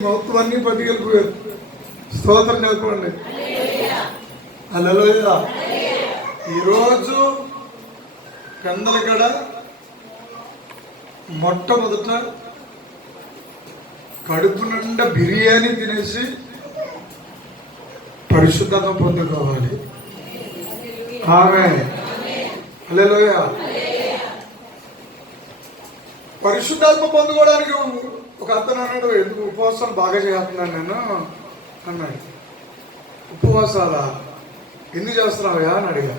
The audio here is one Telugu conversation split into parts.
మొత్తం అన్ని పట్టుకెళ్ళిపోయారు. స్తోత్రం చెప్పండి. హల్లెలూయా. ఈరోజు పెందలగడ మొట్టమొదట కడుపు నిండా బిర్యానీ తినేసి పరిశుద్ధత పొందుకోవాలి. ఆమేన్. హల్లెలూయా. పరిశుద్ధాత్మ పొందుకోవడానికి ఒక అతను అన్నాడు, ఎందుకు ఉపవాసాలు బాగా చేస్తున్నాను నేను అన్నాడు. ఉపవాసాలా ఎందుకు చేస్తున్నావా అని అడిగా.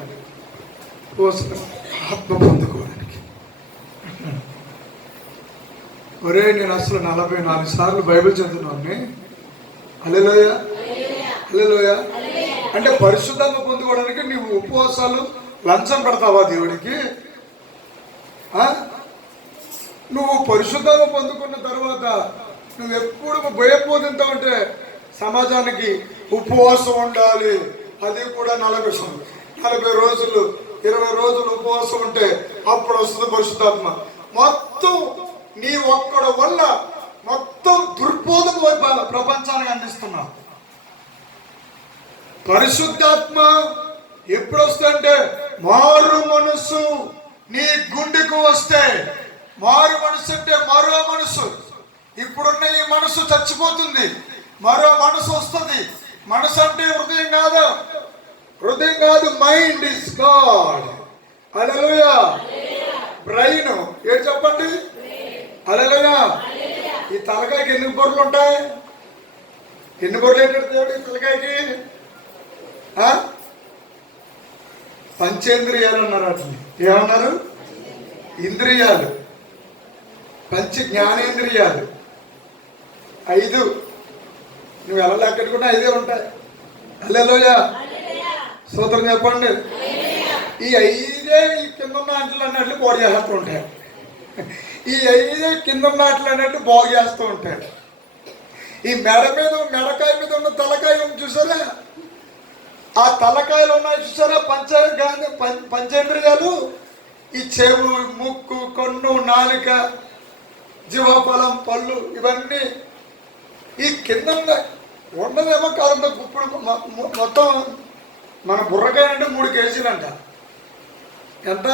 ఉపవాసం ఆత్మ పొందుకోవడానికి. ఒరే నేను అసలు 44 సార్లు బైబిల్ చదువుతున్నాను. హల్లెలూయా హల్లెలూయా. అంటే పరిశుద్ధాత్మ పొందుకోవడానికి నువ్వు ఉపవాసాలు లంచం పెడతావా దేవుడికి? నువ్వు పరిశుద్ధాత్మ పొందుకున్న తర్వాత నువ్వు ఎప్పుడు భయపోతుంటావు అంటే సమాజానికి ఉపవాసం ఉండాలి, అది కూడా 40 రోజులు 20 రోజులు ఉపవాసం ఉంటే అప్పుడు వస్తుంది పరిశుద్ధాత్మ. మొత్తం నీ ఒక్కడ వల్ల మొత్తం దుర్బోధన ప్రపంచానికి అందిస్తున్నావు. పరిశుద్ధాత్మ ఎప్పుడు వస్తుందంటే మారు మనసు నీ గుండెకు వస్తే, మారు మనసు అంటే మరో మనసు. ఇప్పుడున్న ఈ మనసు చచ్చిపోతుంది, మరో మనసు వస్తుంది. మనసు అంటే హృదయం కాదు, mind is God. Hallelujah. Brain ఏం చెప్పండి? హల్లెలూయా. ఈ తలకాయకి ఎన్ని బొర్రలు ఉంటాయి? ఎన్ని బొర్రలు ఏంటంటే ఈ తలకాయకి పంచేంద్రియాలు అన్నారు. వాటిని ఏమన్నారు? ఇంద్రియాలు, పంచ జ్ఞానేంద్రియాలు 5. నువ్వు ఎలా లెక్కట్టుకున్నా 5 ఉంటాయి. హల్లెలూయా. స్తోత్రం చెప్పండి. ఈ 5 ఈ కింద ఉన్న ఆటలు అన్నట్లు బాగు చేస్తూ ఉంటాయి. ఈ 5 కింద ఉన్న ఆటలు అన్నట్టు బాగు చేస్తూ ఉంటాయి. ఈ మెడకాయ మీద ఉన్న తలకాయ ఉంది చూసారా? ఆ తలకాయలు ఉన్నాయి చూసారా? పంచేంద్రియాలు. ఈ చెవు, ముక్కు, కన్ను, నాలుక, జీవఫలం, పళ్ళు, ఇవన్నీ ఈ కింద ఉండదేమో కాదంట. ఇప్పుడు మొత్తం మన బుర్రకాయ అంటే 3 కేజీలు అంట. ఎంత?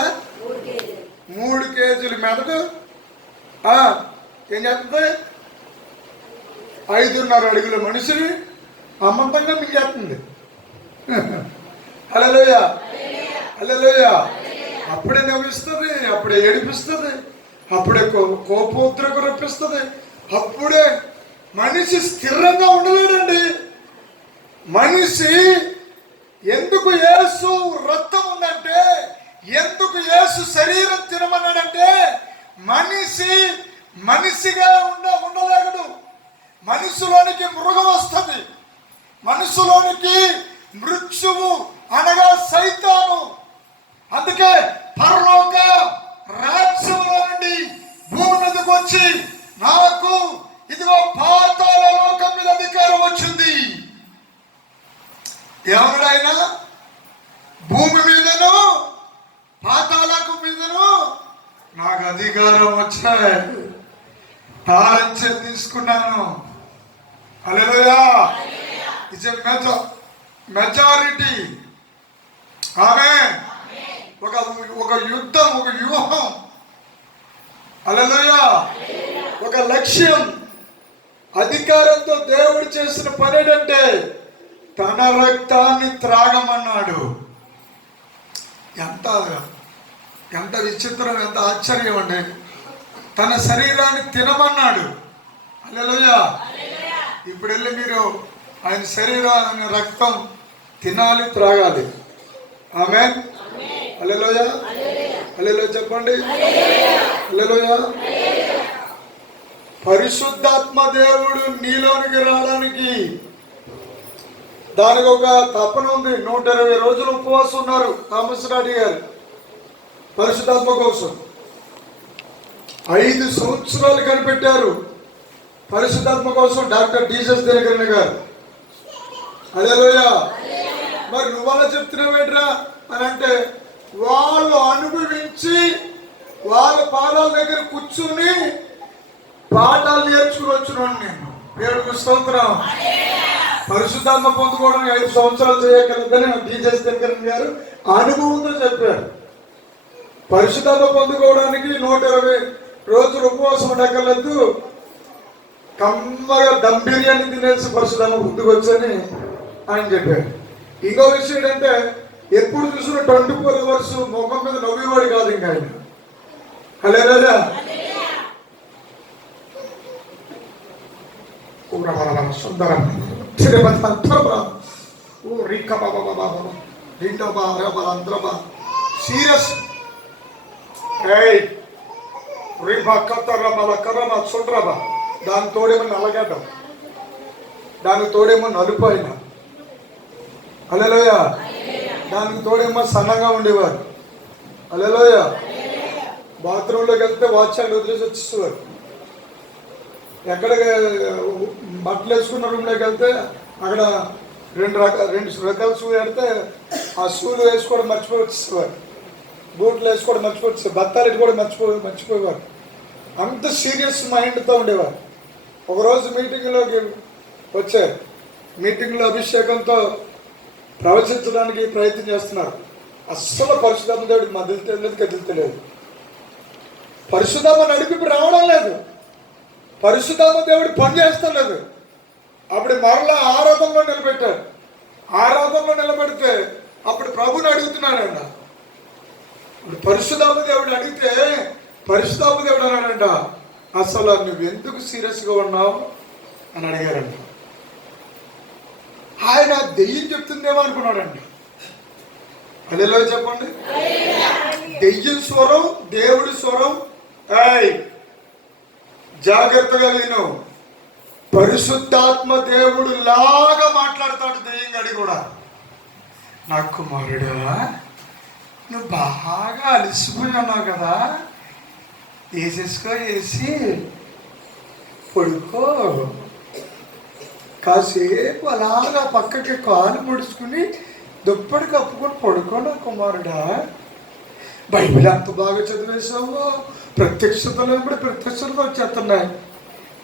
3 కేజీలు మెదడు ఏం చేస్తుంది? 5.5 అడుగుల మనిషిని అమంతంగా మింగేస్తుంది. హల్లెలూయా హల్లెలూయా. అప్పుడే నవ్విస్తుంది, అప్పుడే ఏడిపిస్తుంది, అప్పుడే కోపోద్రకు రప్పిస్తుంది. అప్పుడే మనిషి స్థిరంగా ఉండలేడండి. మనిషి ఎందుకు యేసు రక్తం ఉందంటే, ఎందుకు యేసు శరీరం తినమన్నాడంటే, మనిషిగా ఉండలేడు. మనిషిలోనికి మృగం వస్తుంది, మనిషిలోనికి మృత్యువు అనగా సైతాను. అందుకే పరలోక రాజ్యంలో నుండి భూమి మీదకి వచ్చి నాకు ఇదిగో పాతాళ లోకం మీద అధికారం వచ్చింది. ఎవరైనా భూమి మీదను పాతాళకు మీదను నాకు అధికారం వచ్చాయి, తాళంచే తీసుకున్నాను. Hallelujah. It's a majority. Amen. ఒక యుద్ధం, ఒక వ్యూహం. హల్లెలూయా. ఒక లక్ష్యం. అధికారంతో దేవుడు చేసిన పని ఏంటంటే తన రక్తాన్ని త్రాగమన్నాడు. ఎంత విచిత్రం, ఎంత ఆశ్చర్యం అండి. తన శరీరాన్ని తినమన్నాడు. హల్లెలూయా. ఇప్పుడు వెళ్ళి మీరు ఆయన శరీరాన్ని రక్తం తినాలి, త్రాగాలి. ఆమేన్. హల్లెలూయా హల్లెలూయా చెప్పండి. హల్లెలూయా. పరిశుద్ధాత్మ దేవుడు నీలోనికి రావడానికి దానికి ఒక తపన ఉంది. 120 రోజులు ఉపవాసం ఉన్నారు థామస్ డాడీ గారు పరిశుద్ధాత్మ కోసం. 5 సంవత్సరాలు కనిపెట్టారు పరిశుద్ధాత్మ కోసం డాక్టర్ జీసస్ దినకరణ గారు. హల్లెలూయా. మరి నువ్వలా చెప్తున్నావేంట్రా అని అంటే, వాళ్ళు అనుభవించి వాళ్ళ పాదాల దగ్గర కూర్చుని పాఠాలు నేర్చుకుని వచ్చినాను నేను. దేవుడికి స్తోత్రం. పరిశుద్ధాత్మ పొందుకోవడానికి 5 సంవత్సరాలు చేయగలదని టీచర్స్ దగ్గర గారు అనుభవంతో చెప్పారు. పరిశుద్ధాత్మ పొందుకోవడానికి 120 రోజులు ఉపవాసం ఉండగలదు. కమ్మగా దమ్ బిర్యానీ తినేసి పరిశుద్ధాత్మ పొందుకొచ్చని ఆయన చెప్పారు. ఇంకో విషయం ఏంటంటే ఎప్పుడు చూసిన 24 hours ముఖం మీద నవ్వేవాడు కాదు ఇంకా ఆయన. హల్లెలూయా. సుందరం సీరియస్ దాని తోడేమో నల్లగడ్డం, దానికి తోడేమో నలుపు అయినా. హల్లెలూయా. దానికి తోడేమో సన్నగా ఉండేవారు. హల్లెలూయా. బాత్రూంలోకి వెళ్తే వాచ్యాలు వదిలేసి వచ్చేసేవారు. ఎక్కడ బట్టలు వేసుకున్న రూమ్లోకి వెళ్తే అక్కడ రెండు రకాల షూ పెడితే ఆ షూలు వేసుకోవడం మర్చిపోయి వచ్చేసేవారు. బూట్లు వేసుకోవడం మర్చిపోయి వచ్చేవారు. బత్తాలు కూడా మర్చిపోయేవారు. అంత సీరియస్ మైండ్తో ఉండేవారు. ఒకరోజు మీటింగ్లోకి వచ్చారు. మీటింగ్లో అభిషేకంతో ప్రవచించడానికి ప్రయత్నం చేస్తున్నారు. అస్సలు పరిశుద్ధాత్మ దేవుడికి మదిలితలేదు, కదిలితలేదు. పరిశుద్ధాత్మ నడిపి రావడం లేదు. పరిశుద్ధాత్మ దేవుడు పని చేస్తలేదు. అప్పుడు మరలా ఆరాధనలో నిలబెట్టారు. ఆరాధనలో నిలబెడితే అప్పుడు ప్రభుని అడుగుతున్నాడంట. ఇప్పుడు పరిశుద్ధాత్మ దేవుడు అడిగితే పరిశుద్ధాత్మ దేవుడు అన్నాడంట, అసలు నువ్వెందుకు సీరియస్గా ఉన్నావు అని అడిగారంట. ఆయన దెయ్యం చెప్తుందేమో అనుకున్నాడండి. అదేలో చెప్పండి. దెయ్యం స్వరం, దేవుడి స్వరం. జాగ్రత్తగా విను. పరిశుద్ధాత్మ దేవుడు లాగా మాట్లాడతాడు దెయ్యం గడి కూడా. నా కుమారుడా, నువ్వు బాగా అలసిపోయి ఉన్నావు కదా, వేసి పడుకో, కాసేపు అలాగా పక్కకి కాలు ముడుచుకుని దుప్పటి కప్పుకొని పడుకో నా కుమారుడా. బైబిల్ అంత బాగా చదివేసావు, ప్రత్యక్షతలు ఇప్పుడు ప్రత్యక్షతలు వచ్చేస్తున్నాయి,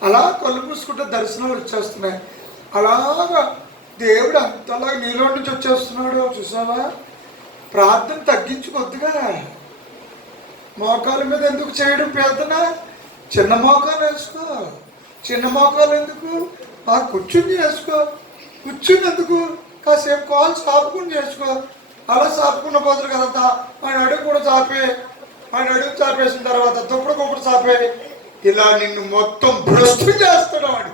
అలా కళ్ళు మూసుకుంటే దర్శనాలు వచ్చేస్తున్నాయి, అలాగా దేవుడు అంతలాగా నీలో నుంచి వచ్చేస్తున్నాడు చూసావా. ప్రార్థన తగ్గించుకొద్దుగా. మోకాల మీద ఎందుకు చేయడం ప్రార్థన? చిన్న మోకాలు వేసుకో. చిన్న మోకాలు ఎందుకు? కూర్చుని చేసుకో. కూర్చుని ఎందుకు? కాసేపు కాలు సాపుకుని చేసుకో. అలా సాపుకున్న బదులు కదా ఆయన అడుగు కూడా చాపే, ఆయన అడుగు చాపేసిన తర్వాత దుప్పుడు కొప్పుడు చాపే. ఇలా నిన్ను మొత్తం భ్రష్టు చేస్తాడు వాడు.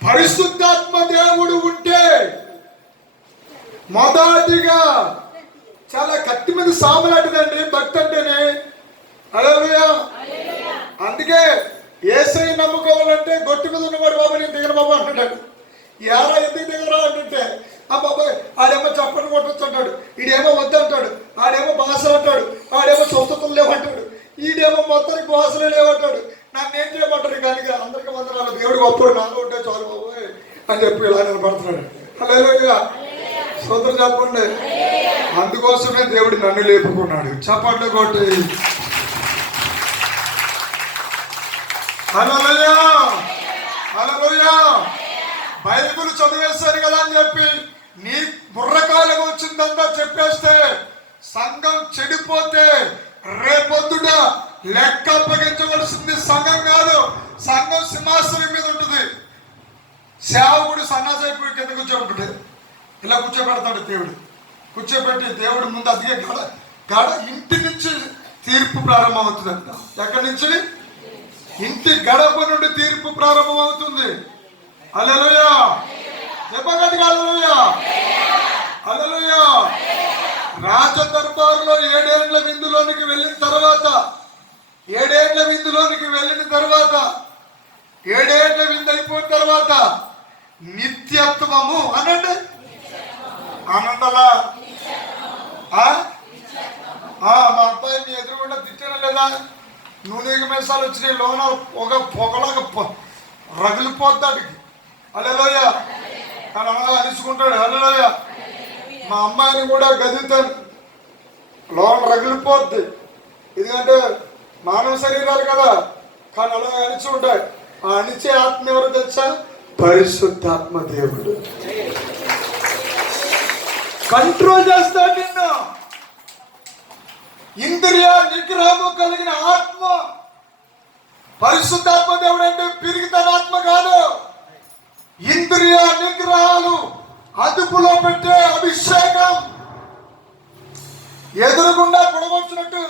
పరిశుద్ధాత్మ దేవుడు ఉంటే మొదటిగా చాలా కత్తి మీద సామలాంటిదండి భక్తి అంటేనే. హల్లెలూయా. అందుకే యేసయ్య నమ్ముకోవాలంటే గొట్టు మీద ఉన్నవాడు బాబు నేను దిగను బాబు అంటున్నాడు. ఎలా ఎందుకు దిగరా అంటుంటే ఆ బాబాయ్ ఆడేమో చప్పట్లు కొట్టొచ్చు, ఈడేమో వద్దంటాడు, ఆడేమో భాష అంటాడు, ఆడేమో స్వస్థతలు లేవంటాడు, ఈడేమో మొత్తానికి భాషలే లేవంటాడు. నన్ను ఏం చేయమంటారు? కానీ అందరికీ వందనాలు, దేవుడు గొప్పడు, నాలో ఉంటే చాలు బాబోయ్ అని చెప్పి ఇలా నిలబడుతున్నాడు. హల్లెలూయా. స్తోత్రం చెప్పండి. అందుకోసమే దేవుడు నన్ను లేపుకున్నాడు. చప్పట్లు కొట్టి హల్లెలూయా. హల్లెలూయా. బైబిల్ చదివేశారు కదా అని చెప్పి నీ బుర్రకాయలకు వచ్చిందంతా చెప్పేస్తే సంఘం చెడిపోతే రేపొద్దుట లెక్క అప్పగించవలసింది సంఘం కాదు, సంఘం సింహాసనం మీద ఉంటుంది. సేవకుడు సన్నాసైపోయి కింద కూర్చోబెట్టాడు, ఇలా కూర్చోబెడతాడు దేవుడు. కూర్చోబెట్టి దేవుడు ముందు అదిగే గడ ఇంటి నుంచి తీర్పు ప్రారంభం అవుతుందంట. ఎక్కడి నుంచి? ఇంటి గడప నుండి తీర్పు ప్రారంభం అవుతుంది. హల్లెలూయా. చెప్పగట్టుగా హల్లెలూయా. హల్లెలూయా. రాజ దర్బారులో 7 ఏళ్ల విందులోనికి వెళ్ళిన తర్వాత 7 ఏళ్ల విందులోనికి వెళ్ళిన తర్వాత 7 ఏళ్ల విందు అయిపోయిన తర్వాత నిత్యత్వము అనండి. ఆనందలా మా అబ్బాయి మీ ఎదురుగుండా తిట్టారా లేదా? నూనె మేసాలు వచ్చినాయి, లోన పొగలాగా రగిలిపోద్దాడికి. హల్లెలూయా. కానీ అలా అలుసుకుంటాడు. హల్లెలూయా. మా అమ్మాయిని కూడా గదితాను, లోన రగిలిపోద్ది. ఎందుకంటే మానవ శరీరాలు కదా, కానీ అలా అలిచి ఉంటాయి. ఆ అణిచే ఆత్మ ఎవరు తెలుసా? పరిశుద్ధాత్మ దేవుడు కంట్రోల్ చేస్తాడు నిన్ను. ఇంద్రియ నిగ్రహము కలిగిన ఆత్మ పరిశుద్ధాత్మ దేవుడు అంటే పిరిగితన ఆత్మ కాదు. ఇంద్రియ నిగ్రహాలు అదుపులో పెట్టే అభిషేకం. ఎదురుగుండా పొడవచ్చినట్టు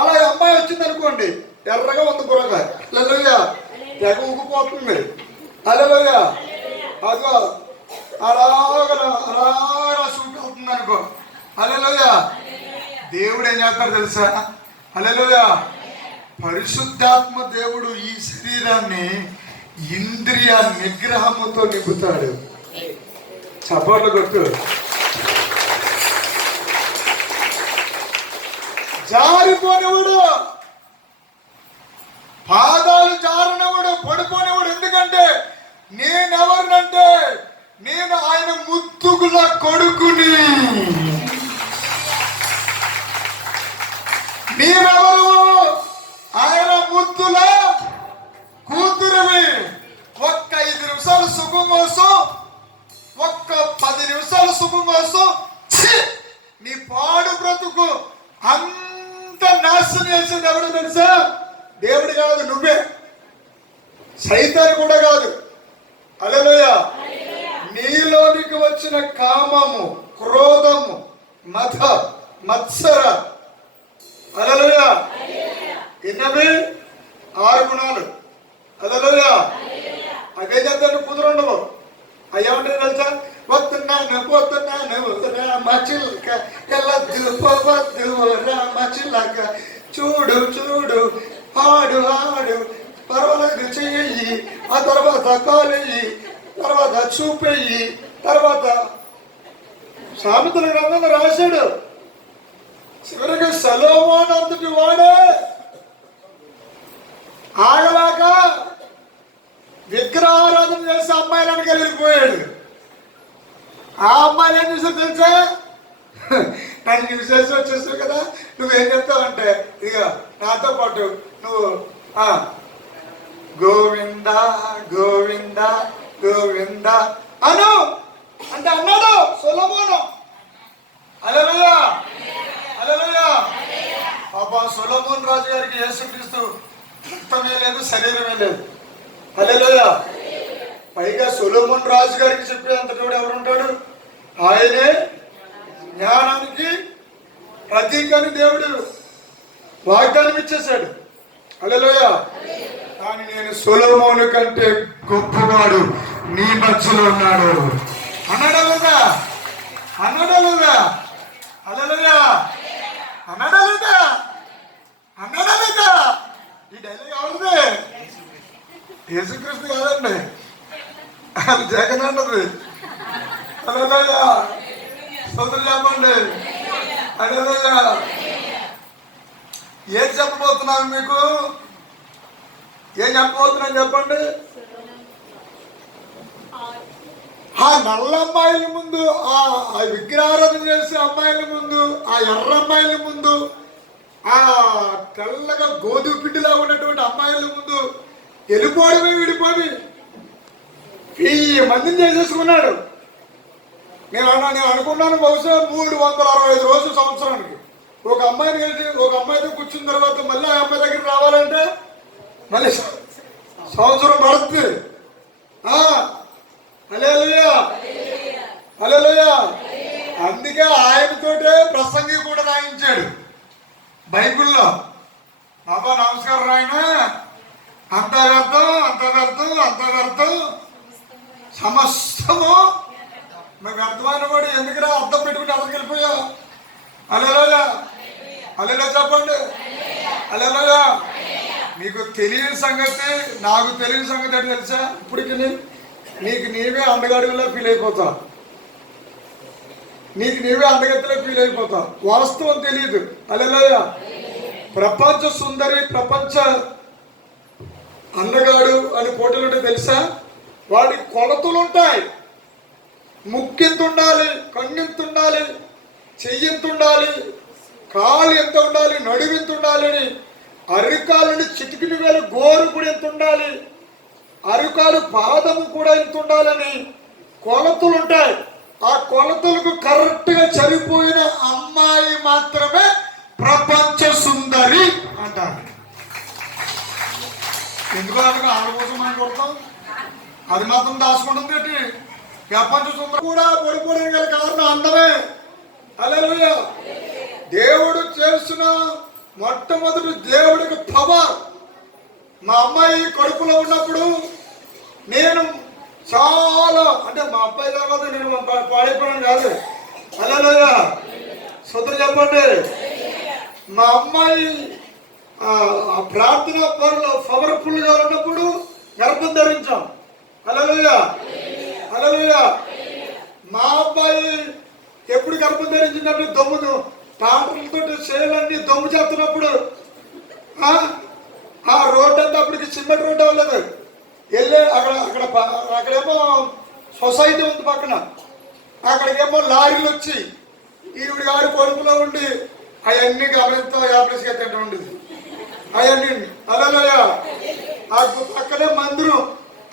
అలా అమ్మాయి వచ్చింది అనుకోండి, ఎర్రగా ఉంది బుర్రగా, హల్లెలూయా, తెగ ఊగిపోతుంది, హల్లెలూయా, అదో అలాగా సూట్ అవుతుంది అనుకో, హల్లెలూయా. దేవుడు ఏం చేస్తాడు తెలుసా? హల్లెలూయా. పరిశుద్ధాత్మ దేవుడు ఈ శరీరాన్ని ఇంద్రియ నిగ్రహముతో నింపుతాడు. చప్పట్లు కొట్టు. జారిపోనివాడు, పాదాలు జారనివాడు, పడిపోనివాడు. ఎందుకంటే నేనెవరినంటే నేను ఆయన ముద్దుగుల కొడుకుని. నీవెవరు? ఆయన ముద్దుల కూతురివి. ఒక్క 5 నిమిషాలు సుఖం కోసం, ఒక్క 10 నిమిషాలు సుఖం కోసం నీ పాడు బ్రతుకు అంత నాశనం చేసేది ఎవడు తెలుసా? దేవుడు కాదు, నువ్వే. సైతాను కూడా కాదు. హల్లెలూయా. నీలోనికి వచ్చిన కామము, క్రోధము, మద, మత్సర, హల్లెలూయా, ఎన్నవి 6 గుణాలు. హల్లెలూయా. అవే చేద్దాను కుదురుండవు. అయ్యేమంటే తెలుసా? వస్తున్నాను పోతున్నాను రామచిలక, ఎల్లద్దు పోవద్దు రామచిలక, చూడు చూడు ఆడు ఆడు, పర్వాలేదు చెయ్యి, ఆ తర్వాత కాలేయి, తర్వాత చూపెయ్యి, తర్వాత సామెతల గ్రంథంలో రాశాడు. చివరికి సొలొమోను అంతటి వాడే ఆగలాక విగ్రహారాధన చేసి అమ్మాయిలను వెళ్ళిపోయాడు. ఆ అమ్మాయిలు ఏం చేశారు తెలుసా? నన్ను చూసేసి వచ్చేసావు కదా, నువ్వేం చెప్తావంటే, ఇక నాతో పాటు నువ్వు గోవింద గోవింద గోవింద అను అంటే అన్నాడు సొలొమోను. హల్లెలూయా, హల్లెలూయా. పాపా సొలొమోను రాజు గారికి యేసుక్రీస్తు రక్తమే లేదు, శరీరమే లేదు. హల్లెలూయా. పైగా సొలొమోను రాజు గారికి చెప్పే అంతటోడు ఎవరుంటాడు? ఆయనే జ్ఞానానికి ప్రతీకని దేవుడు వాగ్దానం ఇచ్చేశాడు. హల్లెలూయా. కానీ నేను సొలొమోను కంటే గొప్పవాడు నీ మధ్యలో ఉన్నాడు అన్నాడా? అన్నాడా? హల్లెలూయా. అన్నాడా? ఈ డైలాగ్ ఎవరిది? యేసుక్రీస్తు కాదండి, అది జగన్ అన్నది. హల్లెలూయా. సోదరు చెప్పండి. హల్లెలూయా. ఏం చెప్పబోతున్నాను మీకు? ఏం చెప్పబోతున్నాను చెప్పండి? ఆ నల్ల అమ్మాయిల ముందు, ఆ విగ్రహారాధన చేసే అమ్మాయిల ముందు, ఆ ఎర్ర అమ్మాయిల ముందు, ఆ తెల్లగా గోధుమ పిండిలా ఉన్నటువంటి అమ్మాయిల ముందు వెళ్ళిపోవడమే విడిపోయి 1000 మందిని చేసేసుకున్నాడు. నేను అనుకున్నాను బహుశా 365 రోజులు సంవత్సరానికి ఒక అమ్మాయిని కలిసి ఒక అమ్మాయితో కూర్చున్న తర్వాత మళ్ళీ ఆ అమ్మాయి దగ్గరికి రావాలంటే మళ్ళీ సంవత్సరం పడుతుంది. హల్లెలూయా, హల్లెలూయా. అందుకే ఆయనతోటే ప్రసంగి కూడా రాయించాడు బైబిల్లో. బాబా నమస్కారం రాయన, అంత వ్యర్థం, అంత వ్యర్థం, అంత వ్యర్థం, సమస్తము మీకు అర్థమైన వాడు ఎందుకురా అర్థం పెట్టుకుని అర్థం వెళ్ళిపోయావు. హల్లెలూయా, హల్లెలూయా చెప్పండి. హల్లెలూయా. మీకు తెలియని సంగతి, నాకు తెలియని సంగతి అంటే తెలుసా? ఇప్పటికి నీకు నీవే అందగాడుగులో ఫీల్ అయిపోతావు, నీకు నీవే అందగతిలో ఫీల్ అయిపోతావు. వాస్తవం తెలియదు. హల్లెలూయా. ప్రపంచ సుందరి, ప్రపంచ అందగాడు అని పోటీలు ఉంటే తెలుసా? వాడి కొలతలు ఉంటాయి. ముక్కెంత ఉండాలి, కన్నెంత ఉండాలి, చెయ్యంత ఉండాలి, కాలు ఎంత ఉండాలి, నడుము ఎంత ఉండాలి అని, అరికాలని చిటికిన వేల గోరు కూడా ఎంత ఉండాలి, అరికాలు పాదము కూడా ఇంత ఉండాలని కొలతలు ఉంటాయి. ఆ కొలతలకు కరెక్ట్గా చనిపోయిన అమ్మాయి మాత్రమే ప్రపంచ సుందరి అంటారు. ఎందుకు అనగా ఆడ కోసం మనం కొడతాం, అది మాత్రం దాచుకుంటుంది ఏంటి? ప్రపంచ సుందరి కూడా పొడిపోవడం గల కారణం అందమే. హల్లెలూయా. దేవుడు చేసిన మొట్టమొదటి దేవుడికి పవర్. మా అమ్మాయి కడుపులో ఉన్నప్పుడు నేను చాలా, అంటే మా అబ్బాయి తర్వాత నేను పాడైపోయాను కాదు. హల్లెలూయా. సోదరు చెప్పండి. మా అమ్మాయి ప్రార్థన పవర్ఫుల్గా ఉన్నప్పుడు గర్భం ధరించాం. హల్లెలూయా. హల్లెలూయా. మా అబ్బాయి ఎప్పుడు గర్భం ధరించినప్పుడు దమ్మును టాటర్లతో చేయాలన్నీ దమ్ము చేస్తున్నప్పుడు ఆ రోడ్డు అంతా అప్పటికి సిమెంట్ రోడ్డు అవ్వలేదు. వెళ్ళే అక్కడేమో సొసైటీ ఉంది పక్కన, అక్కడికేమో లారీలు వచ్చి ఈవిడ గారి కొడుకులో ఉండి అవన్నీ గమనిస్తా యాప్లెస్గా తింటూ ఉండేది అవన్నీ. హల్లెలూయా. ఆ పక్కనే మందిరం,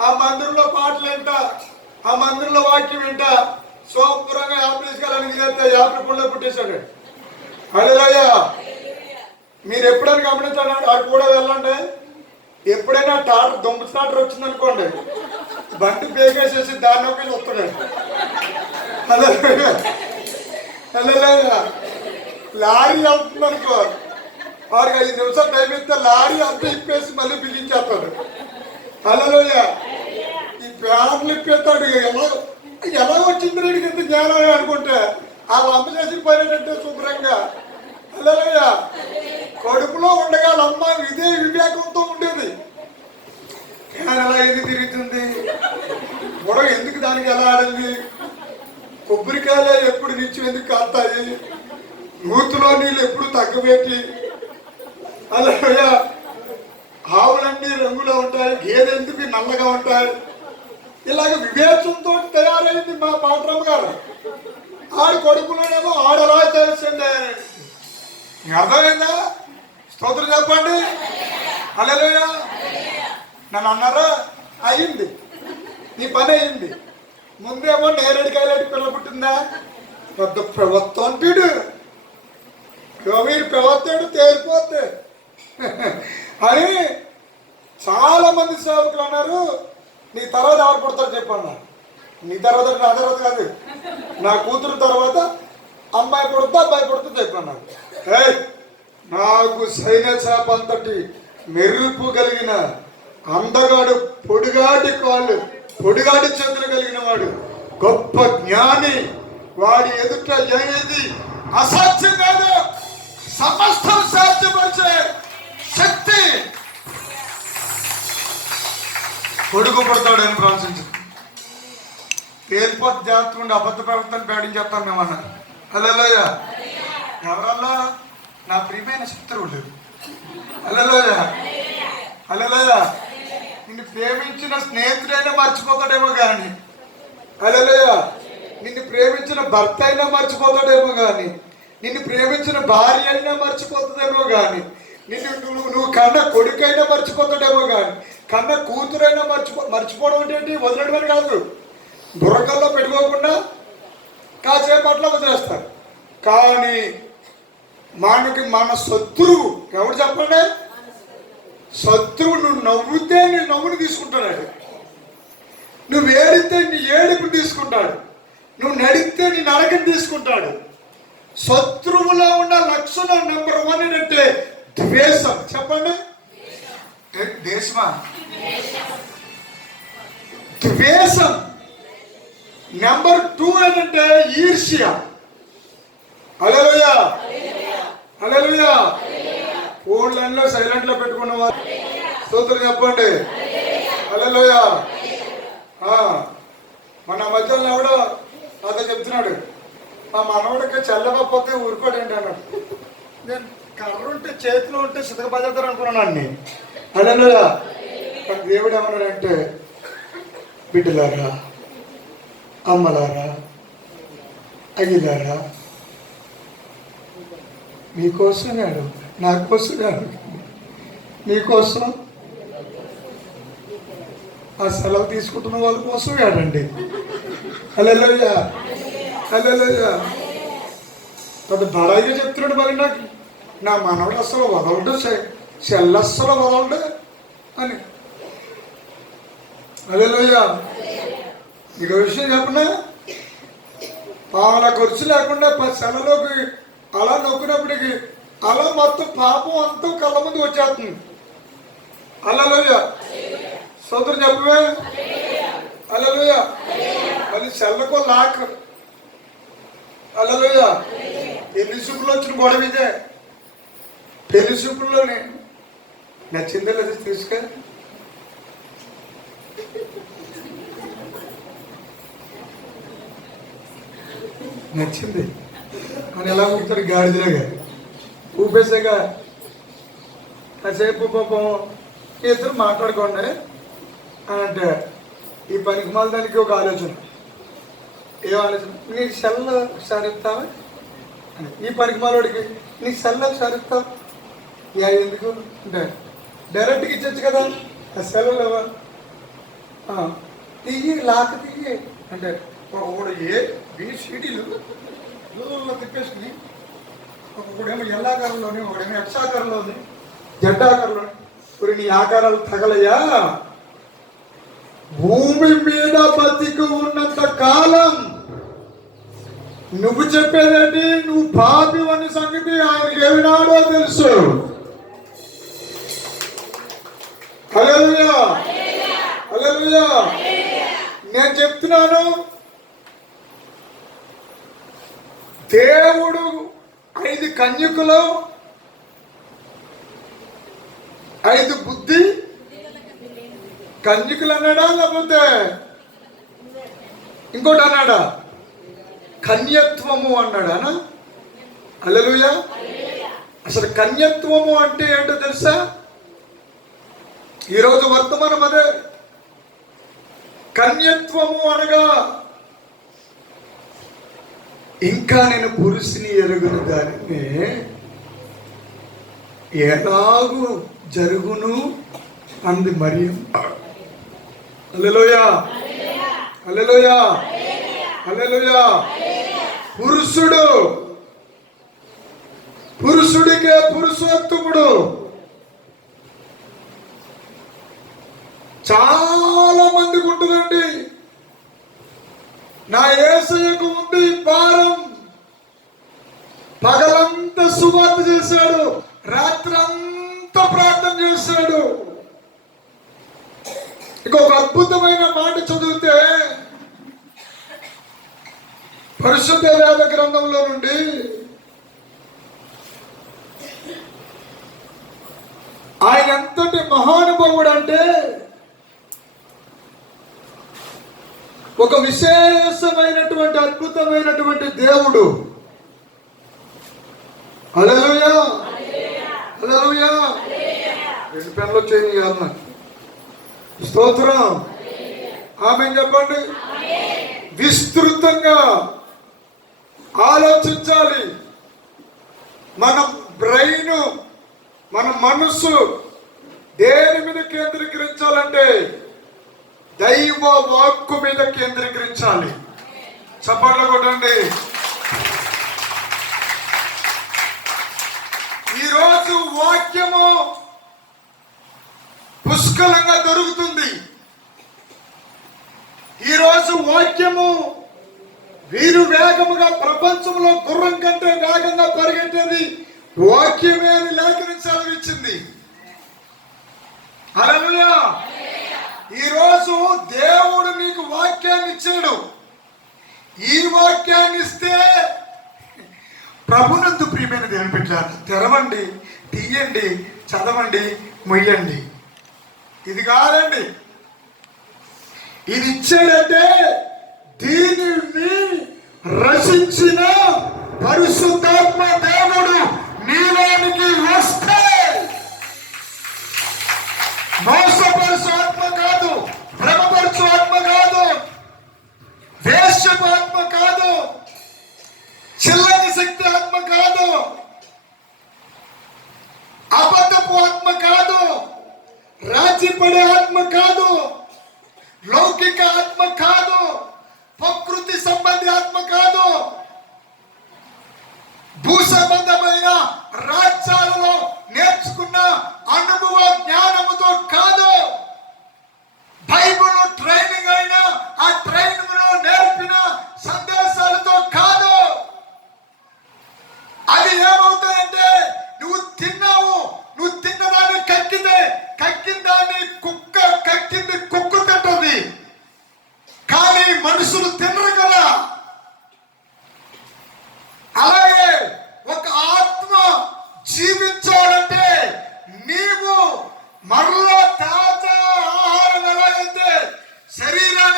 ఆ మందిరంలో పాటలు వింట, ఆ మందిరంలో వాక్యం వింట శుభ్రంగా యాప్లెస్ గారు చేస్తే యాప్ల పుల్ల పుట్టేశాడు. హల్లెలూయా. మీరు ఎప్పుడైనా గమనించండి, అక్కడ కూడా వెళ్ళండి. ఎప్పుడైనా టాటర్ దొంగ టాటర్ వచ్చిందనుకోండి, బండి బేగేసేసి దానిలోకి వస్తున్నాడు. హల్లెలూయా. హల్లెలూయా. లారీ వెళ్తుంది అనుకో, వారికి 5 నిమిషాలు టైం ఇస్తే లారీ అంతా ఇప్పేసి మళ్ళీ బిగించేస్తాడు. హల్లెలూయా. ఈ ప్యాన్లు ఇప్పేస్తాడు. ఎలా వచ్చింది వీడికి ఇంత జ్ఞానం అనుకుంటే వాళ్ళు అమ్మ చేసి పోయినట్టే శుభ్రంగా. హల్లెలూయా. కడుపులో ఉండగా అమ్మ ఇదే వివేకంతో ఉండేది. కానీ అలా ఇది తిరుగుతుంది, గొడవ ఎందుకు దానికి ఎలా ఆడింది? కొబ్బరికాయలు ఎప్పుడు నిత్యం ఎందుకు కాస్తాయి? నూతులో నీళ్ళు ఎప్పుడు తగ్గబెట్టి. హల్లెలూయా. ఆవులన్నీ రంగులో ఉంటాయి, గేదె ఎందుకు నల్లగా ఉంటాయి. ఇలాగ వివేచంతో తయారైంది మా పాటరమ్మ గారు. ఆడి కొడుకులోనేమో ఆడలా తెలిసిందే. అర్థమైందా? స్తోత్రం చెప్పండి. హల్లెలూయా. నన్ను అన్నారా? అయింది, నీ పని అయింది. ముందేమో నేరేడుకాయలు పిల్ల పుట్టిందా, పెద్ద ప్రభుత్వం అంటాడు, మీరు ప్రవర్తాడు తేలిపోతే అని చాలా మంది సేవకులు అన్నారు. నీ తర్వాత ఎవరు పుడతారు చెప్పన్నారు. నీ తర్వాత నా తర్వాత కాదు, నా కూతురు తర్వాత అమ్మాయి పుడతా అబ్బాయి పుడతా చెప్పన్నారు. నాకు సైన్య చేప అంతటి మెరుపు కలిగిన అందగాడు, పొడిగాటి కాళ్ళు, పొడిగాటి చేతులు కలిగిన వాడు, గొప్ప జ్ఞాని. వాడి ఎదుట ఏది అసాధ్యం కాదు, సమస్తం సాధ్యపరిచే శక్తి. కొడుకు పడతాడని ప్రవచించు. తేలిపోతే జాగ్రత్త ఉండి అబద్ధ ప్రవర్తన పాటించేస్తాం మేమన్నా. హల్లెలూయా. ఎవరల్లా? నా ప్రియమైన శత్రువులు. హల్లెలూయా. హల్లెలూయా. నిన్ను ప్రేమించిన స్నేహితుడైనా మర్చిపోతాడేమో కానీ, హల్లెలూయా, నిన్ను ప్రేమించిన భర్త అయినా మర్చిపోతాడేమో కానీ, నిన్ను ప్రేమించిన భార్య అయినా మర్చిపోతుందేమో కానీ, నువ్వు కన్న కొడుకైనా మర్చిపోతాడేమో కానీ, కన్న కూతురైనా మర్చిపోవడం అంటే వదిలేయడం అని కాదు. బుర్రకల్లో పెట్టుకోకుండా కాసేపు అట్లా వదిలేస్తారు. కానీ మన శత్రువు ఎవడు చెప్పండి? శత్రువు నువ్వు నవ్వుతే నీ నవ్వుని తీసుకుంటాడు, నువ్వు ఏడితే నీ ఏడుపుని తీసుకుంటాడు, నువ్వు నడిస్తే నీ నరకని తీసుకుంటాడు. శత్రువులో ఉన్న లక్షణం నెంబర్ 1 ఏంటంటే ద్వేషం. చెప్పండి. దేశమా? ద్వేషం. నెంబర్ 2 ఏంటంటే ఈర్ష్య. హల్లెలూయా. హల్లెలూయా. ఫోన్లలో సైలెంట్ లో పెట్టుకున్నవారు స్తోత్రం చెప్పండి. హల్లెలూయా. మన మధ్యలో ఎవడో నాతో చెప్తున్నాడు, మా మనవడికి చల్లకపోతే ఊరుకోడండి అన్నాడు. నేను కర్ర ఉంటే చేతిలో ఉంటే సిద్ధపడతారు అనుకున్నాను అన్ని. హల్లెలూయా. కానీ దేవుడు ఏమన్నాడంటే, బిడ్డలారా, అమ్మలారా, అయ్యలారా, మీకోసం కాదు, నా కోసం కాదు, మీకోసం ఆ సెలవు తీసుకుంటున్న వాళ్ళ కోసం ఏడండి. హల్లెలూయా, హల్లెలూయా. పెద్ద బడాయిగా చెప్తున్నాడు. మరి నాకు నా మనవడు అసలు వదలడు, సెల్ అస్సలు వదలడు అని. హల్లెలూయా. ఇక విషయం చెప్పనా, పావుల ఖర్చు లేకుండా సెలలోకి అలా నొక్కినప్పటికి అలా మొత్తం పాపం అంతా కళ్ళ ముందు వచ్చేస్తుంది. హల్లెలూయా. సోదరు చెప్పవే. హల్లెలూయా. అది సెల్లకు లాక్. హల్లెలూయా. పెళ్లి చూపులో వచ్చిన గొడవ ఇదే. పెళ్లి చూపుల్లోనే నచ్చిందే లేదా తీసుక నచ్చింది అని ఎలా ఊపుతాడు గాడిదలాగా. ఊపేసాగా కాసేపు పాపం ఇద్దరు మాట్లాడుకోండి అంటే ఈ పనికి మాల దానికి ఒక ఆలోచన. ఏం ఆలోచన? నీకు సెల్ ఒకసారి ఇస్తావా అని. ఈ పనికి మాలోడికి నీకు సెల్ ఒకసారి ఇస్తావా? యా ఎందుకు అంటే డైరెక్ట్గా ఇచ్చచ్చు కదా ఆ సెల్ లేవా, తీయి లాక్ తీయి అంటే ఒకడు BCDలు తిప్పేసుకుని ఒకడేమో ఎల్లాకారంలోని, ఒకడేమో ఎక్సాకారంలోని, జడ్డాకారంలోని. ఇప్పుడు నీ ఆకారాలు తగలయ్యా. భూమి మీద బతికి ఉన్నంత కాలం నువ్వు చెప్పేదేంటి? నువ్వు పాపి అనే సంగతి ఆయనకి ఏనాడో తెలుసు. హల్లెలూయా, హల్లెలూయా. నేను చెప్తున్నాను, దేవుడు 5 కన్యకులు 5 బుద్ధి కన్యకులు అన్నాడా, లేకపోతే ఇంకోటి అన్నాడా? కన్యత్వము అన్నాడానా? హల్లెలూయా. అసలు కన్యత్వము అంటే ఏంటో తెలుసా? ఈరోజు వర్తమానం అదే. కన్యత్వము అనగా ఇంకా నేను పురుషుని ఎరుగును దానిని ఎలాగూ జరుగును అంది మరియమ్మ. హల్లెలూయా, హల్లెలూయా, హల్లెలూయా. పురుషుడికే పురుషోత్తముడు. చాలా మందికి ఉంటుందండి. నా యేసయ్యకు ఉంది భారం. పగలంతా సువార్త చేశాడు, రాత్రి అంతా ప్రార్థన చేశాడు. ఇంకొక అద్భుతమైన మాట చదివితే పరిశుద్ధ వేద గ్రంథంలో నుండి ఆయన ఎంతటి మహానుభావుడు అంటే ఒక విశేషమైనటువంటి అద్భుతమైనటువంటి దేవుడు. హల్లెలూయా, హల్లెలూయా. 2 పెన్లు వచ్చాయి అన్న. స్తోత్రం, ఆమేన్ చెప్పండి. విస్తృతంగా ఆలోచించాలి. మన బ్రెయిన్, మన మనస్సు దేని మీద కేంద్రీకరించాలంటే దైవ వాక్కు మీద కేంద్రీకరించాలి. చప్పట్లు కొట్టండి. ఈరోజు వాక్యము పుష్కలంగా దొరుకుతుంది. ఈరోజు వాక్యము వీరు వేగముగా ప్రపంచంలో గుర్రం కంటే వేగంగా పరిగెట్టేది వాక్యమే అని లేఖనం సెలవిచ్చింది. హల్లెలూయా. ఈరోజు దేవుడు నీకు వాక్యాన్ని ఇచ్చాడు. ఈ వాక్యాన్ని ఇస్తే ప్రభునందు ప్రియమైన దేవుని బిడ్డలారా, తెరవండి, తీయండి, చదవండి, మొయ్యండి. ఇది కాదండి. ఇది ఇచ్చాడంటే దీనిని రచించిన పరిశుద్ధాత్మ దేవుడు నీలోనికి వస్తే, మోసపరుచు ఆత్మ కాదు, భ్రమపరుచు ఆత్మ కాదు, వేశ్యపు ఆత్మ కాదు, చిల్లని శక్తి ఆత్మ కాదు, అబద్ధపు ఆత్మ కాదు, రాజీపడే ఆత్మ కాదు,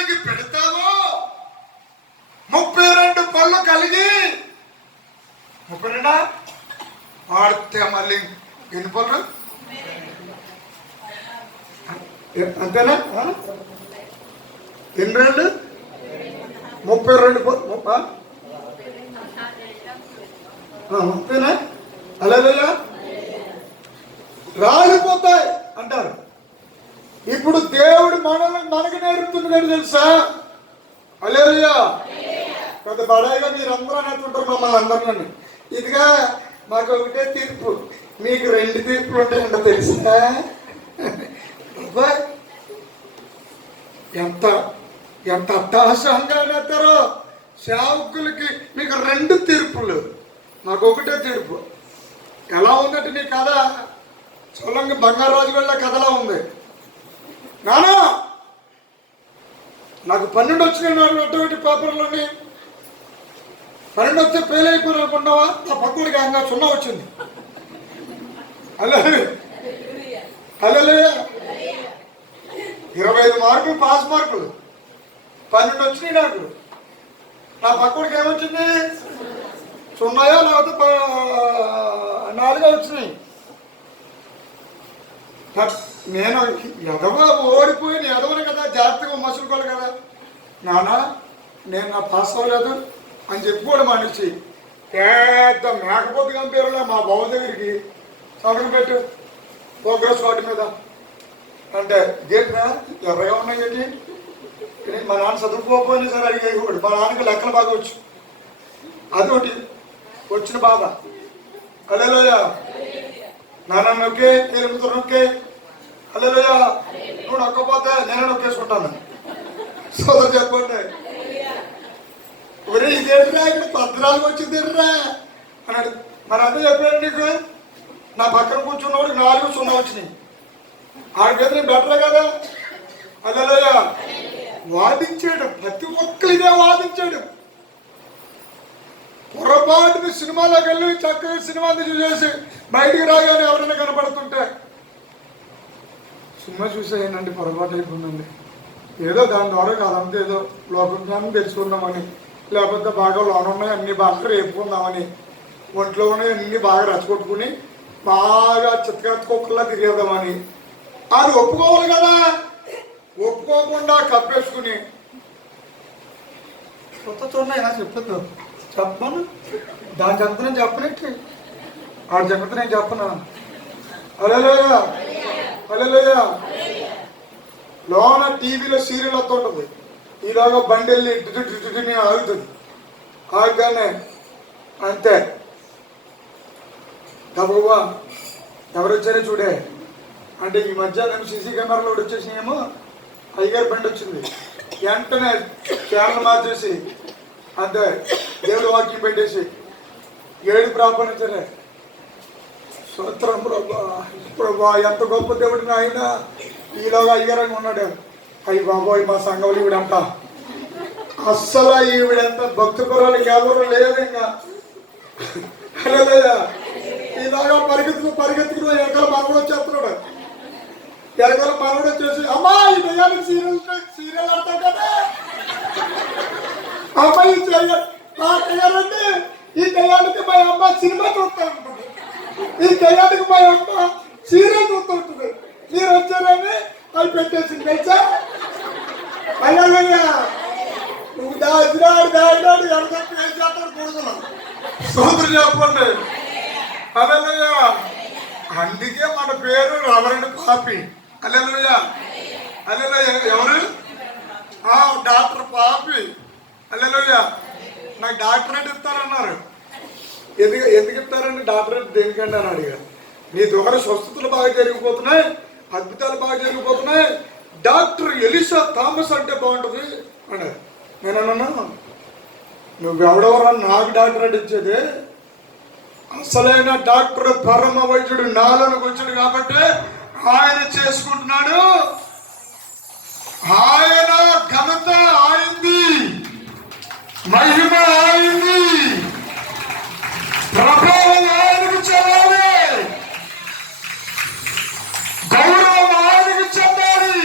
వాడికి పెడతావో 32 పళ్ళు కలిగి 32 ఆడితే మళ్ళీ ఎన్ని పళ్ళు అంతేనా? ఎన్ని రెండు 32 అంతేనా? హల్లెలూయా. రాలిపోతాయి అంటారు. ఇప్పుడు దేవుడు మనకు నేర్పుతుంది కానీ తెలుసా? హల్లెలూయా. పెద్ద బడాయిగా మీరు అందరూ అనేస్తుంటారు మమ్మల్ని అందరినీ. ఇదిగా మాకు ఒకటే తీర్పు, మీకు 2 తీర్పులు ఉంటాయంట తెలుసా? ఎంత ఎంత అట్టహాసంగా అనేస్తారో సేవకులకి. మీకు 2 తీర్పులు, మాకు ఒకటే తీర్పు. ఎలా ఉందంటే నీ కథ చొల్లంగి బంగారాజు వెళ్ళ కథలా ఉంది. నానా నాకు 12 వచ్చినాయి అటువంటి పేపర్లోని. 12 వస్తే ఫెయిల్ అయిపోయారు అనుకున్నావా? నా పక్కడికి అంగా 0 వచ్చింది. హల్లెలూయా. 25 మార్కులు పాస్ మార్కులు, 12 వచ్చినాయి నాకు. నా పక్కడికి ఏమొచ్చింది? 0 లేకపోతే 4 వచ్చినాయి. నేను ఎదవ ఓడిపోయిన ఎదవను కదా, జాగ్రత్తగా మసులుకోవాలి కదా. నానా నేను నా పాస్ అవ్వలేదు అని చెప్పుకోవడం మనిషి పెద్ద మేకపోతు కంపేరులో మా బావ దగ్గరికి సంతకం పెట్టు ప్రోగ్రెస్ వాటి మీద అంటే గేట్నా ఎర్రగా ఉన్నాయండి. మా నాన్న చదువుకోకపోయినా సరే అడిగేవాడు. మా నాన్నకి లెక్కలు బాగా వచ్చు, అదొకటి వచ్చిన బాధ. హల్లెలూయా. నాన్న నొక్కే ఎలుగుతూ నొక్కే. హల్లెలూయా. నువ్వు నొక్కపోతే నేనే నొక్కేసుకుంటాను. సోదరు చెప్పండి. ఒరే ఇదేంటిరా ఇక్కడ 14 వచ్చింది ఏంటిరా అన్నాడు. మరి అదే చెప్పాడు నీకు. నా పక్కన కూర్చున్నవాడు 4 0 వచ్చినాయి. ఆడికైతే నేను బెటరే కదా. హల్లెలూయా. వాదించాడు, ప్రతి ఒక్కరు ఇదే వాదించాడు. పొరపాటుని సినిమాలోకి వెళ్ళి చక్కగా సినిమా చూసేసి బయటికి రాగానే ఎవరైనా కనపడుతుంటే సినిమా చూసేయండి పొరపాటు అయిపోయిందండి. ఏదో దాని ద్వారా కాదంతా ఏదో లోకం జ్ఞానం తెలుసుకుందామని, లేకపోతే బాగా లోనున్నాయి అన్ని బాగా రేపుకుందామని, ఒంట్లో ఉన్నాయి అన్ని బాగా రచ్చగొట్టుకుని బాగా చిత్తకత్తుకోకల్లా తిరిగేద్దామని అది ఒప్పుకోవాలి కదా. ఒప్పుకోకుండా కప్పేసుకుని కొత్త చూడన్నా చెప్పొద్దు, చెప్పను. దాని జగత నేను చెప్పనట్టు, ఆడి జగత నేను చెప్పను. హల్లెలూయా. హల్లెలూయా. లోన టీవీలో సీరియల్ వస్తూ ఉంటుంది. ఈలోగా బండి వెళ్ళి డుని ఆగుతుంది. ఆగానే అంతే తబువా ఎవరు వచ్చారో చూడే అంటే ఈ మధ్యాహ్నం సీసీ కెమెరాలో వచ్చేసినేమో అయ్యగారి బండి వచ్చింది. వెంటనే ఛానల్ మార్చేసి అంతే దేవుడు వాక్యం పెట్టేసి 7 ప్రార్థించారే. స్తోత్రం ప్రభా, ప్రభా ఎంత గొప్ప దేవుడిని ఆయన. ఈలోగా అయ్యారని ఉన్నాడు. అయ్యి బాబోయ్ మా సంఘంలో ఈవిడంట అస్సలు ఈవిడంత భక్తుపురాలు ఎవరు లేదు ఇంకా. లేదా ఇలాగా పరిగెత్తుకుని ఎరకల మనవడు వచ్చేస్తున్నాడు. ఎరకల మనవడు వచ్చేసి అమ్మా ఈ దయ్యానికి సీరియల్ ఆడతావు కదా, అమ్మాయి చెయ్యాలంటే ఈ దయ్యానికి మా అమ్మ సినిమా చూస్తూ ఉంటుంది, ఈ దయ్యానికి మా అమ్మ సీరియల్ చూస్తూ ఉంటుంది. మీరు వచ్చారని అది పెట్టేసింది తెలుసా. అయ్యా నువ్వు దాచినాడు చేస్తాడు కొడుకులు. సోదరు చెప్పండి. హల్లెలూయా. అందుకే మన పేరు రెవరెండ్ పాపి. హల్లెలూయా. హల్లెలూయా. ఎవరు? డాక్టర్ పాపి. హల్లెలూయా. నాకు డాక్టరేట్ ఇస్తారన్నారు. ఎందుకు ఇస్తారండి డాక్టరేట్? దేనికండి అని అడిగారు. మీ ద్వారా స్వస్థతలు బాగా జరిగిపోతున్నాయి, అద్భుతాలు బాగా జరిగిపోతున్నాయి, డాక్టర్ ఎలిసా థామస్ అంటే బాగుంటుంది అన్నారు. నేను అన్నాను నువ్వెవడెవరా నాకు డాక్టరేట్ ఇచ్చేది? అసలైన డాక్టర్ పరమ వైద్యుడు నాలోకి వచ్చాడు కాబట్టి ఆయన చేసుకుంటున్నాడు. ఆయన ఘనత ఆయింది, మహిమ ఆయింది, ప్రభావం ఆయనకు చెందాలి, గౌరవం ఆయనకు చెందాలి.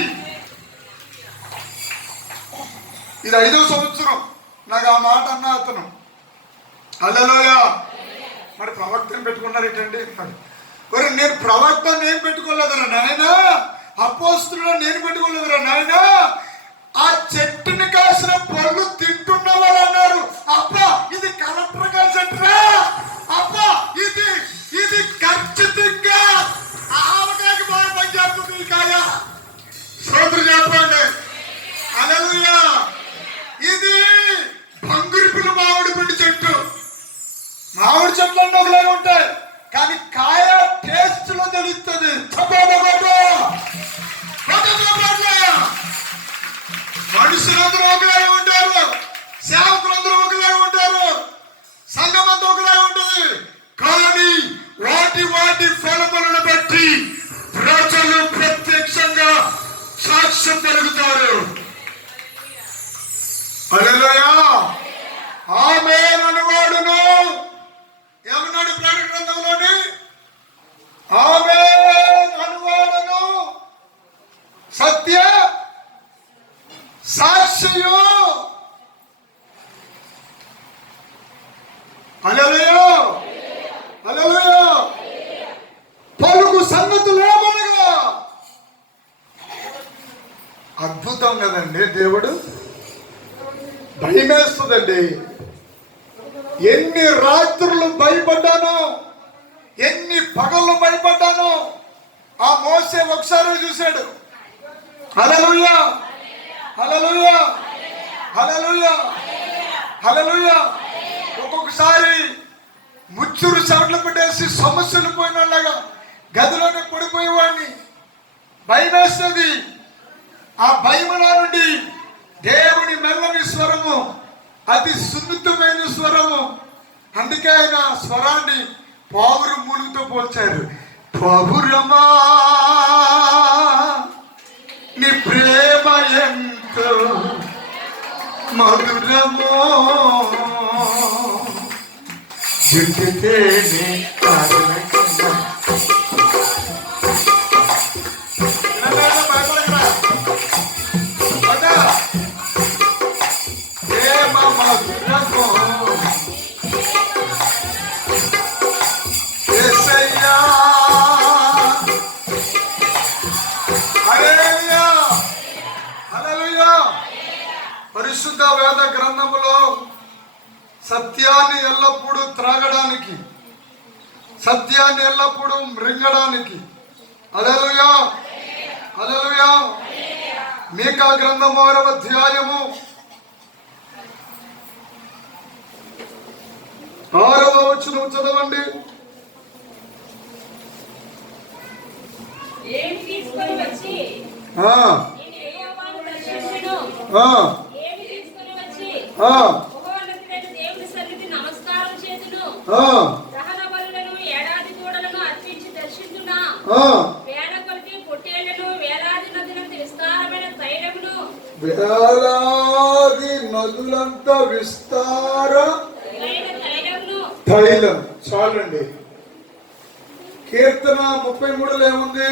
ఇది 5వ సంవత్సరం నాకు ఆ మాట అన్న అతను. హల్లెలూయా. మరి ప్రవక్తను పెట్టుకున్నారు ఏంటండి? మరి నేను ప్రవక్తను ఏం పెట్టుకోలేదురా నాయన, అపోస్తులను నేను పెట్టుకోలేదురా నాయన. ఆ చెట్టుని కాసిన పళ్ళు తింటున్న వాళ్ళు అన్నారు, అబ్బా ఇది కలెక్టర్ గారి చెట్టురా, అబ్బా ఇది ఖచ్చితంగా ఆవకాయకి బాగా పనిచేస్తుంది ఈ కాయ. స్తోత్రం చెప్పండి. హల్లెలూయా. ఇది బంగురుపుల మామిడి పండు చెట్టు. మామిడి చెట్లు అన్నీ ఒకలాగా ఉంటాయి, కానీ కాయ టేస్ట్ లో తెలుస్తుంది. మనుషులందరూ ఒకలాగా ఉంటారు, సేవకులందరూ ఒకలాగా ఉంటారు, సంఘం అంతా ఒకలాగా ఉంటుంది. కానీ వాటి ఫలములను బట్టి ప్రజలు ప్రత్యక్షంగా సాక్ష్యం పలుకుతారు. హల్లెలూయా. ఆమేన్ అనువాడును ఏమన్నాడు ప్రకటన గ్రంథంలోని? ఆమేన్ అనువాడును సత్య సాక్షియు. హల్లెలూయా. హల్లెలూయా. పలుకు సంగతులేమనగా. అద్భుతం కదండి దేవుడు. భయమేస్తుందండి. ఎన్ని రాత్రులు భయపడ్డాను, ఎన్ని పగళ్ళు భయపడ్డాను. ఆ మోసే ఒకసారి చూశాడు. హల్లెలూయా. హల్లెలూయా. హల్లెలూయా. హల్లెలూయా. ఒక్కొక్కసారి ముచ్చురు చెమటలు పెట్టేసి సమస్యలు పోయిన వాళ్ళగా గదిలోనే పడిపోయేవాడిని. భయం వేస్తుంది. ఆ భయముల నుండి దేవుని మెల్లని స్వరము, అతి సున్నితమైన స్వరము. అందుకే ఆయన స్వరాన్ని పావురు మూలుగుతో పోల్చారు. పావురమా నీ ప్రేమ ఎంతో మధురమో, జుట్టుతేనే పరిశుద్ధ వేద గ్రంథములో సత్యాన్ని ఎల్లప్పుడూ త్రాగడానికి, సత్యాన్ని ఎల్లప్పుడూ మృంగడానికి. హల్లెలూయా. హల్లెలూయా. మీకా గ్రంథము 6వ అధ్యాయము 6వ వచనం చదవండి. వేలాది నదులంతా విస్తార తైలం. చాలండి. కీర్తన 33లో ఏముంది?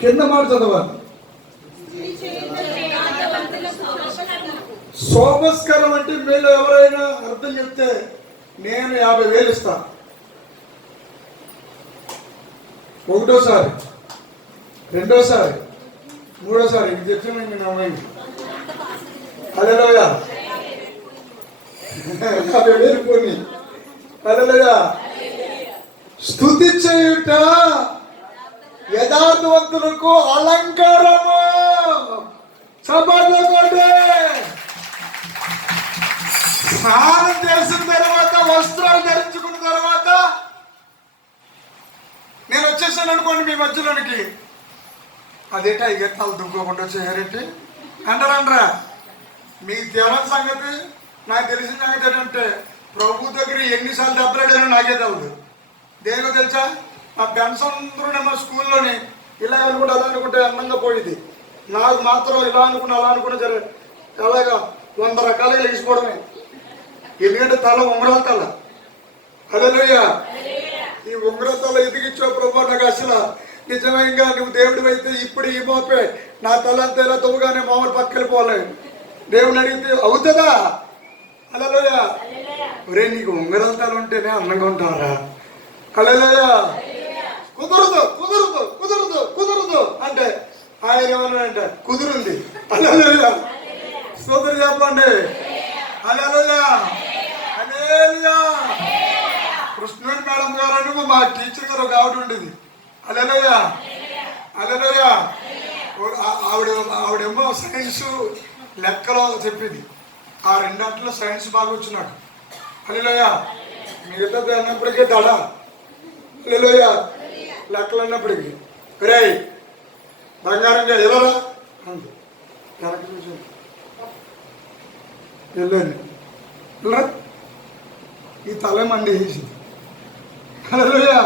కింద మాట చదవాలి. సోమస్కరం అంటే మీరు ఎవరైనా అర్థం చెప్తే నేను 50,000 ఇస్తాను. ఒకటోసారి, రెండోసారి, మూడోసారి ఇది చెప్పిన నేను అమ్మాయి. హల్లెలూయా. 50,000 కొన్ని. హల్లెలూయా. స్తుతి చేయుట యథార్థవంతులకు అలంకారము. సభలో కూడా స్నానం చేసిన తర్వాత, వస్త్రాలు ధరించుకున్న తర్వాత నేను వచ్చేసాను అనుకోండి మీ మధ్యలోనికి. అదేంటి ఎగెత్తాలు దుక్కోకుండా చేయరేంటి అంటారా? మీకు తెలియని సంగతి, నాకు తెలిసిన సంగతి ఏంటంటే ప్రభు దగ్గర ఎన్నిసార్లు దెబ్బలాడానో నాకే తెలియదు. దేనికో తెలుసా? మా ఫ్రెండ్స్ అందరూ మా స్కూల్లోని ఇలా అనుకుంటే అలా అనుకుంటే అందంగా పోయింది. నాకు మాత్రం ఇలా అనుకున్నా అలా అనుకున్నా సరే అలాగా 100 రకాలుగా లేచిపోవడమే. ఎందుకంటే తల ఉంగరాల తల. హల్లెలూయా. ఈ ఉంగరాల తల ఎదిగించావు ప్రభా, నాకు అసలు నిజంగా నువ్వు దేవుడు అయితే ఇప్పుడు ఈ మోపే నా తల అంతా ఇలా తవ్వుగానే మామూలు పక్కకి పోలేదు. దేవుని అడిగితే అవుతుందా? హల్లెలూయా. ఒరే నీకు ఉంగరాల తల ఉంటేనే అందంగా ఉంటారా? హల్లెలూయా. కుదరదు కుదరదు కుదరదు కుదరదు అంటే ఆయన ఏమన్నాడంటే కుదురుంది. హల్లెలూయా. స్తోత్రం చెప్పండి. హల్లెలూయా. హల్లెలూయా. కృష్ణుడి మేడం గారు మా టీచర్ గారు ఒక ఆవిడ ఉండేది. హల్లెలూయా. హల్లెలూయా. ఆవిడేమో సైన్స్ లెక్కలో చెప్పింది. ఆ రెండంట్లో సైన్స్ బాగా వచ్చినాడు. హల్లెలూయా. మిగతా అన్నప్పటికీ దడ. హల్లెలూయా. లెక్కలు అన్నప్పటికీ రే బంగారంగా ఎలారా అంది. కరెక్ట్ చూసాను వెళ్ళండి ఈ తలేమండి వేసింది. హల్లెలూయా.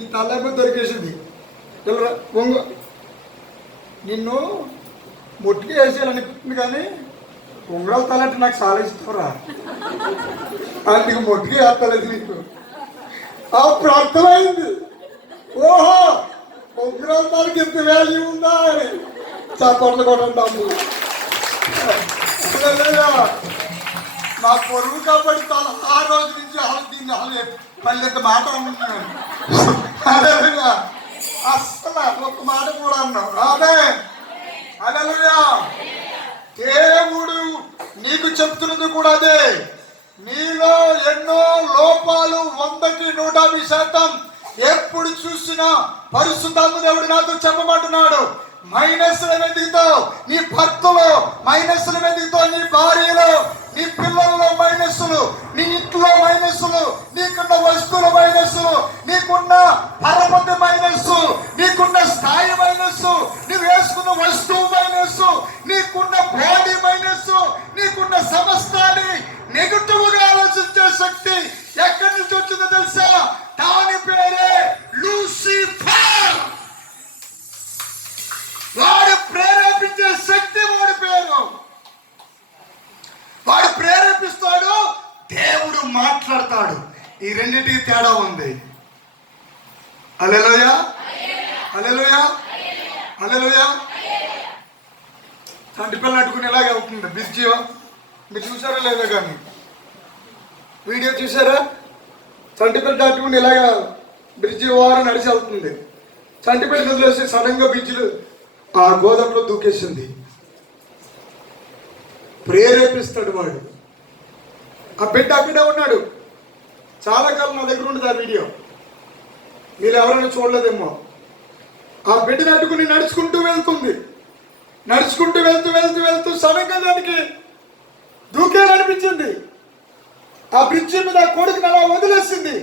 ఈ తలేమో దొరికేసింది. వెళ్ళరా బొంగు నిన్ను మొట్టికి వేసేయాలనిపిస్తుంది కానీ ఉంగరాల తలంటే నాకు చాలా ఇష్టంరా. నీకు మొట్టికి వేస్తలేదు నీకు. అప్పుడు అర్థమైంది, ఓహో ఉంగరాల తలకి ఎంత వాల్యూ ఉందా అని. చప్పట్లు కొట్టండి. నా పొరుగు కాబట్టి తల ఆ రోజు నుంచి దీన్ని మళ్ళీ మాట అన్నాను. అస్సలు ఒక్క మాట కూడా అన్నావు. అదే హల్లెలూయా. దేవుడు నీకు చెప్తున్నది కూడా అదే. నీలో ఎన్నో లోపాలు 100కి 150%. ఎప్పుడు చూసినా పరిశుద్ధాత్మ దేవుడు నాతో చెప్పమంటున్నాడు, మైనస్లు వెతుకుతావు నీ భర్తలో, మైనస్లు వెతుకుతావు నీ భార్యలో, నీ పిల్లల్లో మైనస్సులు, నీ ఇంట్లో మైనస్సులు, నీకున్న వస్తువుల మైనస్సులు, నీకున్న పరపతి మైనస్సు, నీకున్న స్థాయి మైనస్సు, నువ్వు వేసుకున్న వస్తువు మైనస్సు, నీకున్న బాడీ మైనస్సు, నీకున్న సమస్తాన్ని నెగటివ్ గా ఆలోచించే శక్తి ఎక్కడి నుంచి వచ్చిందో తెలుసా? దాని పేరే లూసిఫర్. వాడు ప్రేరేపించే శక్తి వాడి పేరు. వాడు ప్రేరేపిస్తాడు, దేవుడు మాట్లాడతాడు. ఈ రెండింటికి తేడా ఉంది. హల్లెలూయా. హల్లెలూయా. హల్లెలూయా. చంటి పిల్ల అట్టుకుని ఎలాగే అవుతుంది బ్రిడ్జి. మీరు చూసారా లేదా కానీ వీడియో చూసారా? చంటి పిల్ల అట్టుకుని ఇలాగా బ్రిడ్జి వారం నడిచి వెళ్తుంది. చంటి పిల్ల వదిలేసి సడన్ గా బ్రిడ్జిలు ఆ గోదావరిలో దూకేసింది. ప్రేరేపిస్తాడు వాడు. ఆ బిడ్డ అక్కడే ఉన్నాడు చాలా కాలం. నా దగ్గర ఉండదు ఆ వీడియో, మీరు ఎవరైనా చూడలేదేమో. ఆ బిడ్డను అట్టుకుని నడుచుకుంటూ వెళ్తుంది. నడుచుకుంటూ వెళ్తూ వెళ్తూ వెళ్తూ సడన్గా దానికి దూకేయాలనిపించింది. ఆ బ్రిడ్జి మీద ఆ కొడుకుని అలా వదిలేసింది.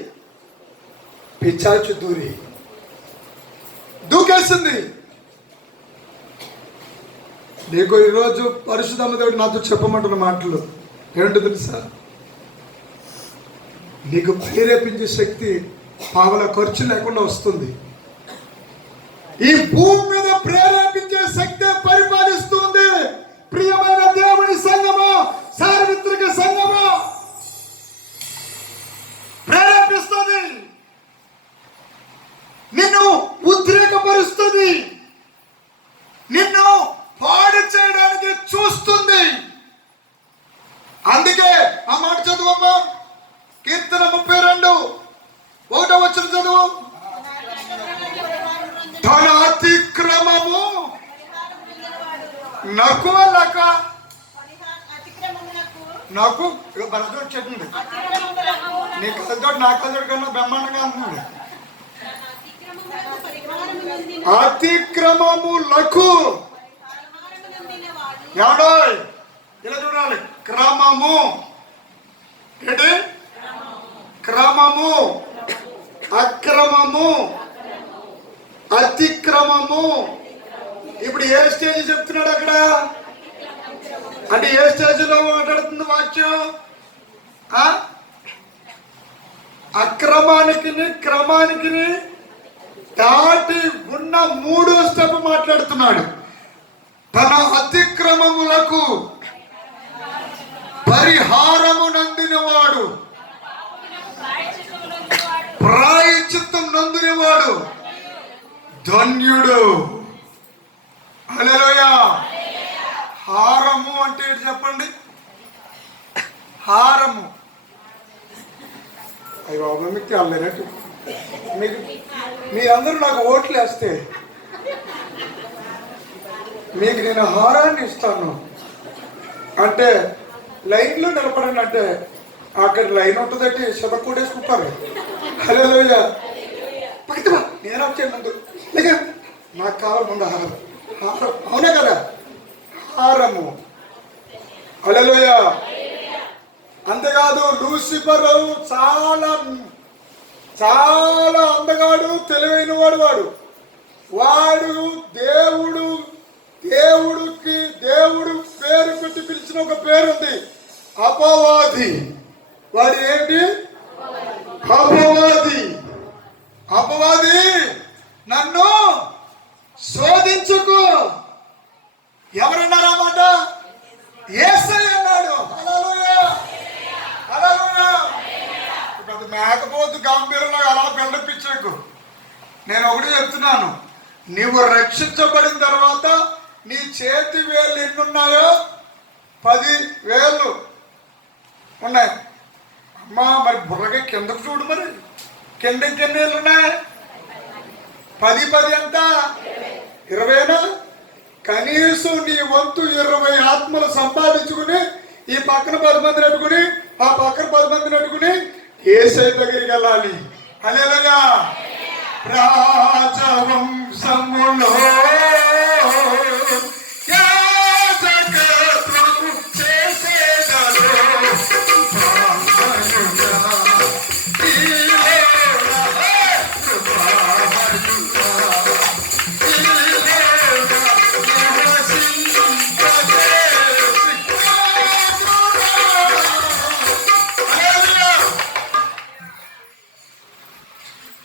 పిచ్చాచి దూకేసింది. నీకు ఈరోజు పరిశుద్ధాత్మ దేవుడు నాతో చెప్పమంటున్న మాటలు ఏంటో తెలుసా? నీకు ప్రేరేపించే శక్తి పావల ఖర్చు లేకుండా వస్తుంది. ఈ భూమి మీద ప్రేరేపించే శక్తి పరిపాలిస్తుంది. ప్రియమైన దేవుని సంఘము, సార్వత్రిక సంఘము ప్రేరేపిస్తుంది. నిన్ను ఉద్రేకపరుస్తుంది. నిన్ను పాడు చేయడానికి చూస్తుంది. అందుకే ఆ మాట చదువమ్మా. కీర్తన 32:1 చదువు. తన అతిక్రమము నాకు నాకు బలతో చెప్పింది. నీ కలతో నా కలతో కన్నా బ్రహ్మాండంగా అంటుంది. అతిక్రమములకు ఎవడో ఇలా చూడాలి. క్రమము ఏంటి? క్రమము, అక్రమము, అతిక్రమము. ఇప్పుడు ఏ స్టేజ్ చెప్తున్నాడు అక్కడ? అంటే ఏ స్టేజ్ లో మాట్లాడుతుంది వాక్యం? అక్రమానికి క్రమానికి దాటి ఉన్న 3వ స్టెప్ మాట్లాడుతున్నాడు. తన అతిక్రమములకు పరిహారము నందిన నిమిత్తం నొందునేవాడు ధన్యుడు. హల్లెలూయా. హారము అంటే ఏంటి చెప్పండి? హారము అయ్యో మీకు తెల్లనట్టు. మీరందరూ నాకు ఓట్లు వేస్తే మీకు నేను హారాన్ని ఇస్తాను అంటే లైన్లో నిలబడండి అంటే అక్కడ లైన్ ఉంటుందంటే శతకూడేసుకుంటారు. హల్లెలూయా. పక్కన నేను వచ్చాను ముందు లేక నాకు కావాలి ముందు హారం. హారం అవునా కదా? హారము. హల్లెలూయా. అంతేకాదు లూసిఫరు చాలా చాలా అందగాడు, తెలివైన వాడు. వాడు దేవుడు పేరు పెట్టి పిలిచిన ఒక పేరు ఉంది, అపవాది. వాడు ఏంటి? అపవాది నన్ను శోధించుకు. ఎవరన్నారన్నమాట? యేసయ్య అన్నాడు. హల్లెలూయా. హల్లెలూయా. పెద్ద మేకపోతు గంభీరంగా అలా బెండపించకు. నేను ఒకటి చెప్తున్నాను, నీవు రక్షించబడిన తర్వాత నీ చేతి వేళ్ళు ఎన్నున్నాయో 10 వేళ్ళు ఉన్నాయి. అమ్మా మరి బుర్రగా కిందకు చూడు, మరి కిందకి ఎన్ని వేళ్ళు ఉన్నాయి? 10 ఎంత? 20. కనీసం నీ వంతు 20 ఆత్మలు సంపాదించుకుని ఈ పక్కన 10 మందిని అట్టుకుని ఆ పక్కన 10 మందిని అట్టుకుని యేసయ్య దగ్గరికి వెళ్ళాలి. హల్లెలూయా. రాజవంశములో యాజకత్వము చేసేదను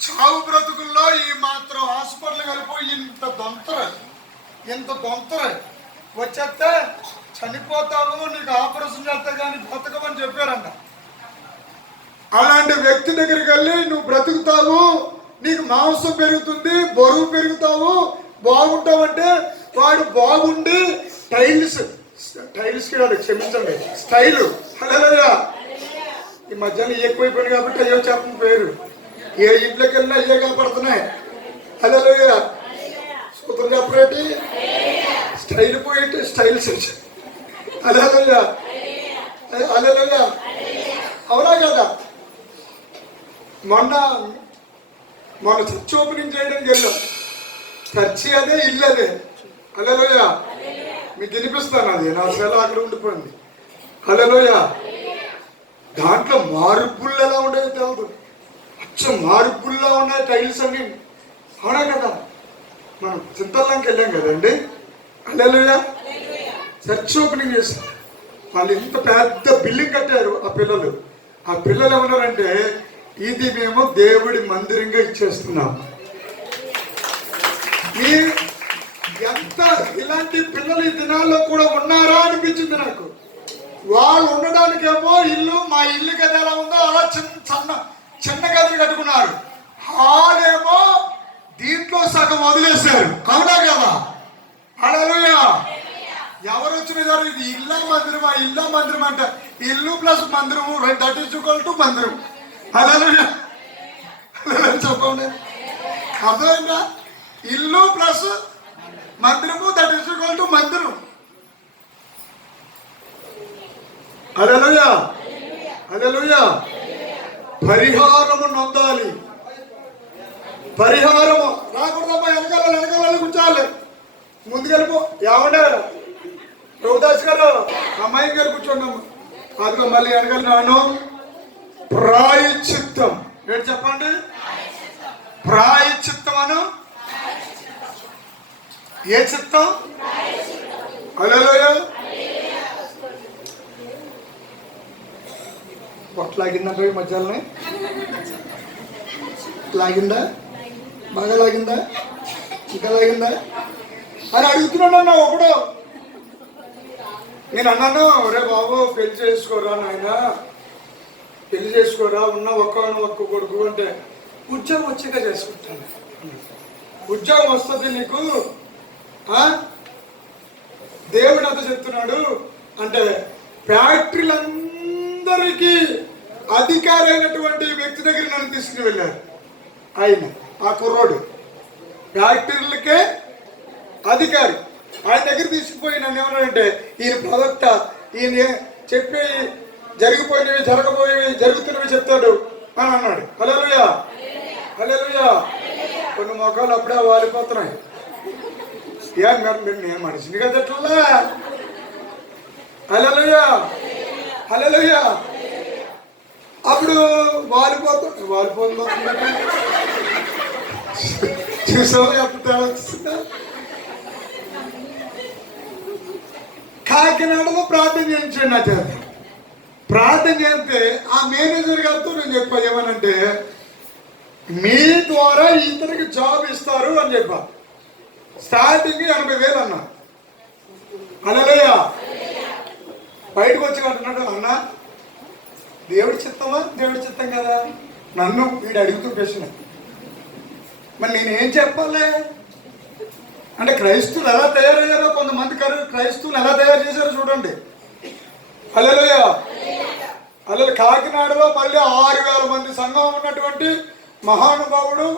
చావు బ్రతుకుల్లో ఈ మాత్రం హాస్పిటల్ కలిపోయి ఇంత దొంతర వచ్చేస్తే చనిపోతావు, నీకు ఆపరేషన్ చేస్తే కానీ బ్రతకమని చెప్పారంట. అలాంటి వ్యక్తి దగ్గరికి వెళ్ళి నువ్వు బ్రతుకుతావు, నీకు మాంసం పెరుగుతుంది, బరువు పెరుగుతావు, బాగుంటావంటే వాడు బాగుండి టైల్స్ క్షమించండి స్టైలు. హల్లెలూయా. ఈ మధ్యలో ఎక్కువైపోయింది కాబట్టి అయ్యో చెప్పని పేరు ఏ ఇంట్లోకి వెళ్ళినా అయ్యే కనపడుతున్నాయి. హల్లెలూయా. సూత్రం చెప్పరేటి? Style పోయేటి styles. హల్లెలూయా. హల్లెలూయా. అవునా కదా? మొన్న చర్చ్ ఓపెనింగ్ చేయడానికి వెళ్ళాం. చర్చి అదే, ఇల్లు అదే. హల్లెలూయా. మీకు వినిపిస్తాను, అది నా సెల అక్కడ ఉండిపోయింది. హల్లెలూయా. దాంట్లో మార్పులు ఎలా ఉండేది తెలియదు, అచ్చం మార్పుల్లా ఉన్నాయి టైల్స్ అన్ని. అవునా కదా? మనం చింతల్లంకి వెళ్ళాం కదండి. హల్లెలూయా. చర్చ్ ఓపెనింగ్ చేశారు. వాళ్ళు ఇంత పెద్ద బిల్డింగ్ కట్టారు. ఆ పిల్లలు ఏమన్నారంటే, ఇది మేము దేవుడి మందిరంగా ఇచ్చేస్తున్నాం. ఎంత ఇలాంటి పిల్లలు ఈ దినాల్లో కూడా ఉన్నారా అనిపించింది నాకు. వాళ్ళు ఉండడానికేమో ఇల్లు, మా ఇల్లు కదా ఎలా ఉందో అలా చిన్న గదులు కట్టుకున్నారు. హాల్ ఏమో దీంట్లో సగం వదిలేశారు. అవునా కదా? హల్లెలూయా. ఎవరు వచ్చిన ఇది ఇల్లా మందిరం అంట. ఇల్లు ప్లస్ మందిరము దట్ ఈజ్ ఈక్వల్ టు మందిరం. హల్లెలూయా. చెప్పండి, అర్థమైందా? ఇల్లు ప్లస్ మందిరము దట్ ఈజ్ ఈక్వల్ టు మందిరం. హల్లెలూయా. హల్లెలూయా. పరిహారము నొందాలి. పరిహారము రాకూడదమ్మా. వెనకాల కూర్చోవాలి, ముందుకెళ్ళిపో. ఏమంటే ప్రభుదాస్ గారు అమ్మాయి గారు కూర్చోండి అమ్మ. అదిగో మళ్ళీ వెనకాల నాను. ప్రాయశ్చిత్తం ఏంటి చెప్పండి? ప్రాయశ్చిత్తం అను. ఏ చిత్తం? హల్లెలూయా. పొట్లాగిందంటే మధ్యాహ్నం లాగిందా? బాగా లాగిందా? ఇంకా లాగిందా అని అడుగుతున్నాను అన్న ఒకడు. నేను అన్నాను, రే బాబు పెళ్లి చేసుకోరా నాయన, పెళ్లి చేసుకోరా, ఉన్న ఒక్క కొడుకు అంటే ఉద్యోగం వచ్చాక చేసుకుంటాను. ఉద్యోగం వస్తుంది నీకు, దేవుడు అంతా చెప్తున్నాడు అంటే ఫ్యాక్టరీలందరికీ అధికారి అయినటువంటి వ్యక్తి దగ్గర నన్ను తీసుకుని వెళ్ళారు. ఆయన ఆ కుర్రోడు ఫ్యాక్టరీలకే అధికారి. ఆయన దగ్గర తీసుకుపోయి నన్ను ఏమన్నాడంటే ఈయన ప్రవక్త, ఈయన చెప్పి జరిగిపోయినవి జరగబోయేవి జరుగుతున్నవి చెప్తాడు అని అన్నాడు. హల్లెలూయా హల్లెలూయా. కొన్ని మొక్కలు అప్పుడే వాలిపోతున్నాయి. నేను మనిషిని కదా అట్లా. హల్లెలూయా హల్లెలూయా. అప్పుడు వాలిపోతుంది చూసావా ఎప్పుడు వస్తుందా? కాకినాడలో ప్రార్థన చేయించండి నా చేత. ప్రార్థన చేస్తే ఆ మేనేజర్ గారితో నేను చెప్పా ఏమనంటే మీ ద్వారా ఇతనికి జాబ్ ఇస్తారు అని చెప్పా. స్టార్టింగ్ 80,000 అన్నా. హల్లెలూయా. బయటకు వచ్చి అంటున్నాడు, అన్న దేవుడి చిత్తమా? దేవుడి చిత్తం కదా. నన్ను వీడు అడుగుతూ ప్రశ్న, మరి నేనేం చెప్పాలి అంటే క్రైస్తవులు ఎలా తయారయ్యారో, కొంతమంది క్రైస్తవులు ఎలా తయారు చేశారో చూడండి. హల్లెలూయా హల్లెలూయా. కాకినాడలో మళ్ళీ 6,000 మంది సంఘం ఉన్నటువంటి మహానుభావుడు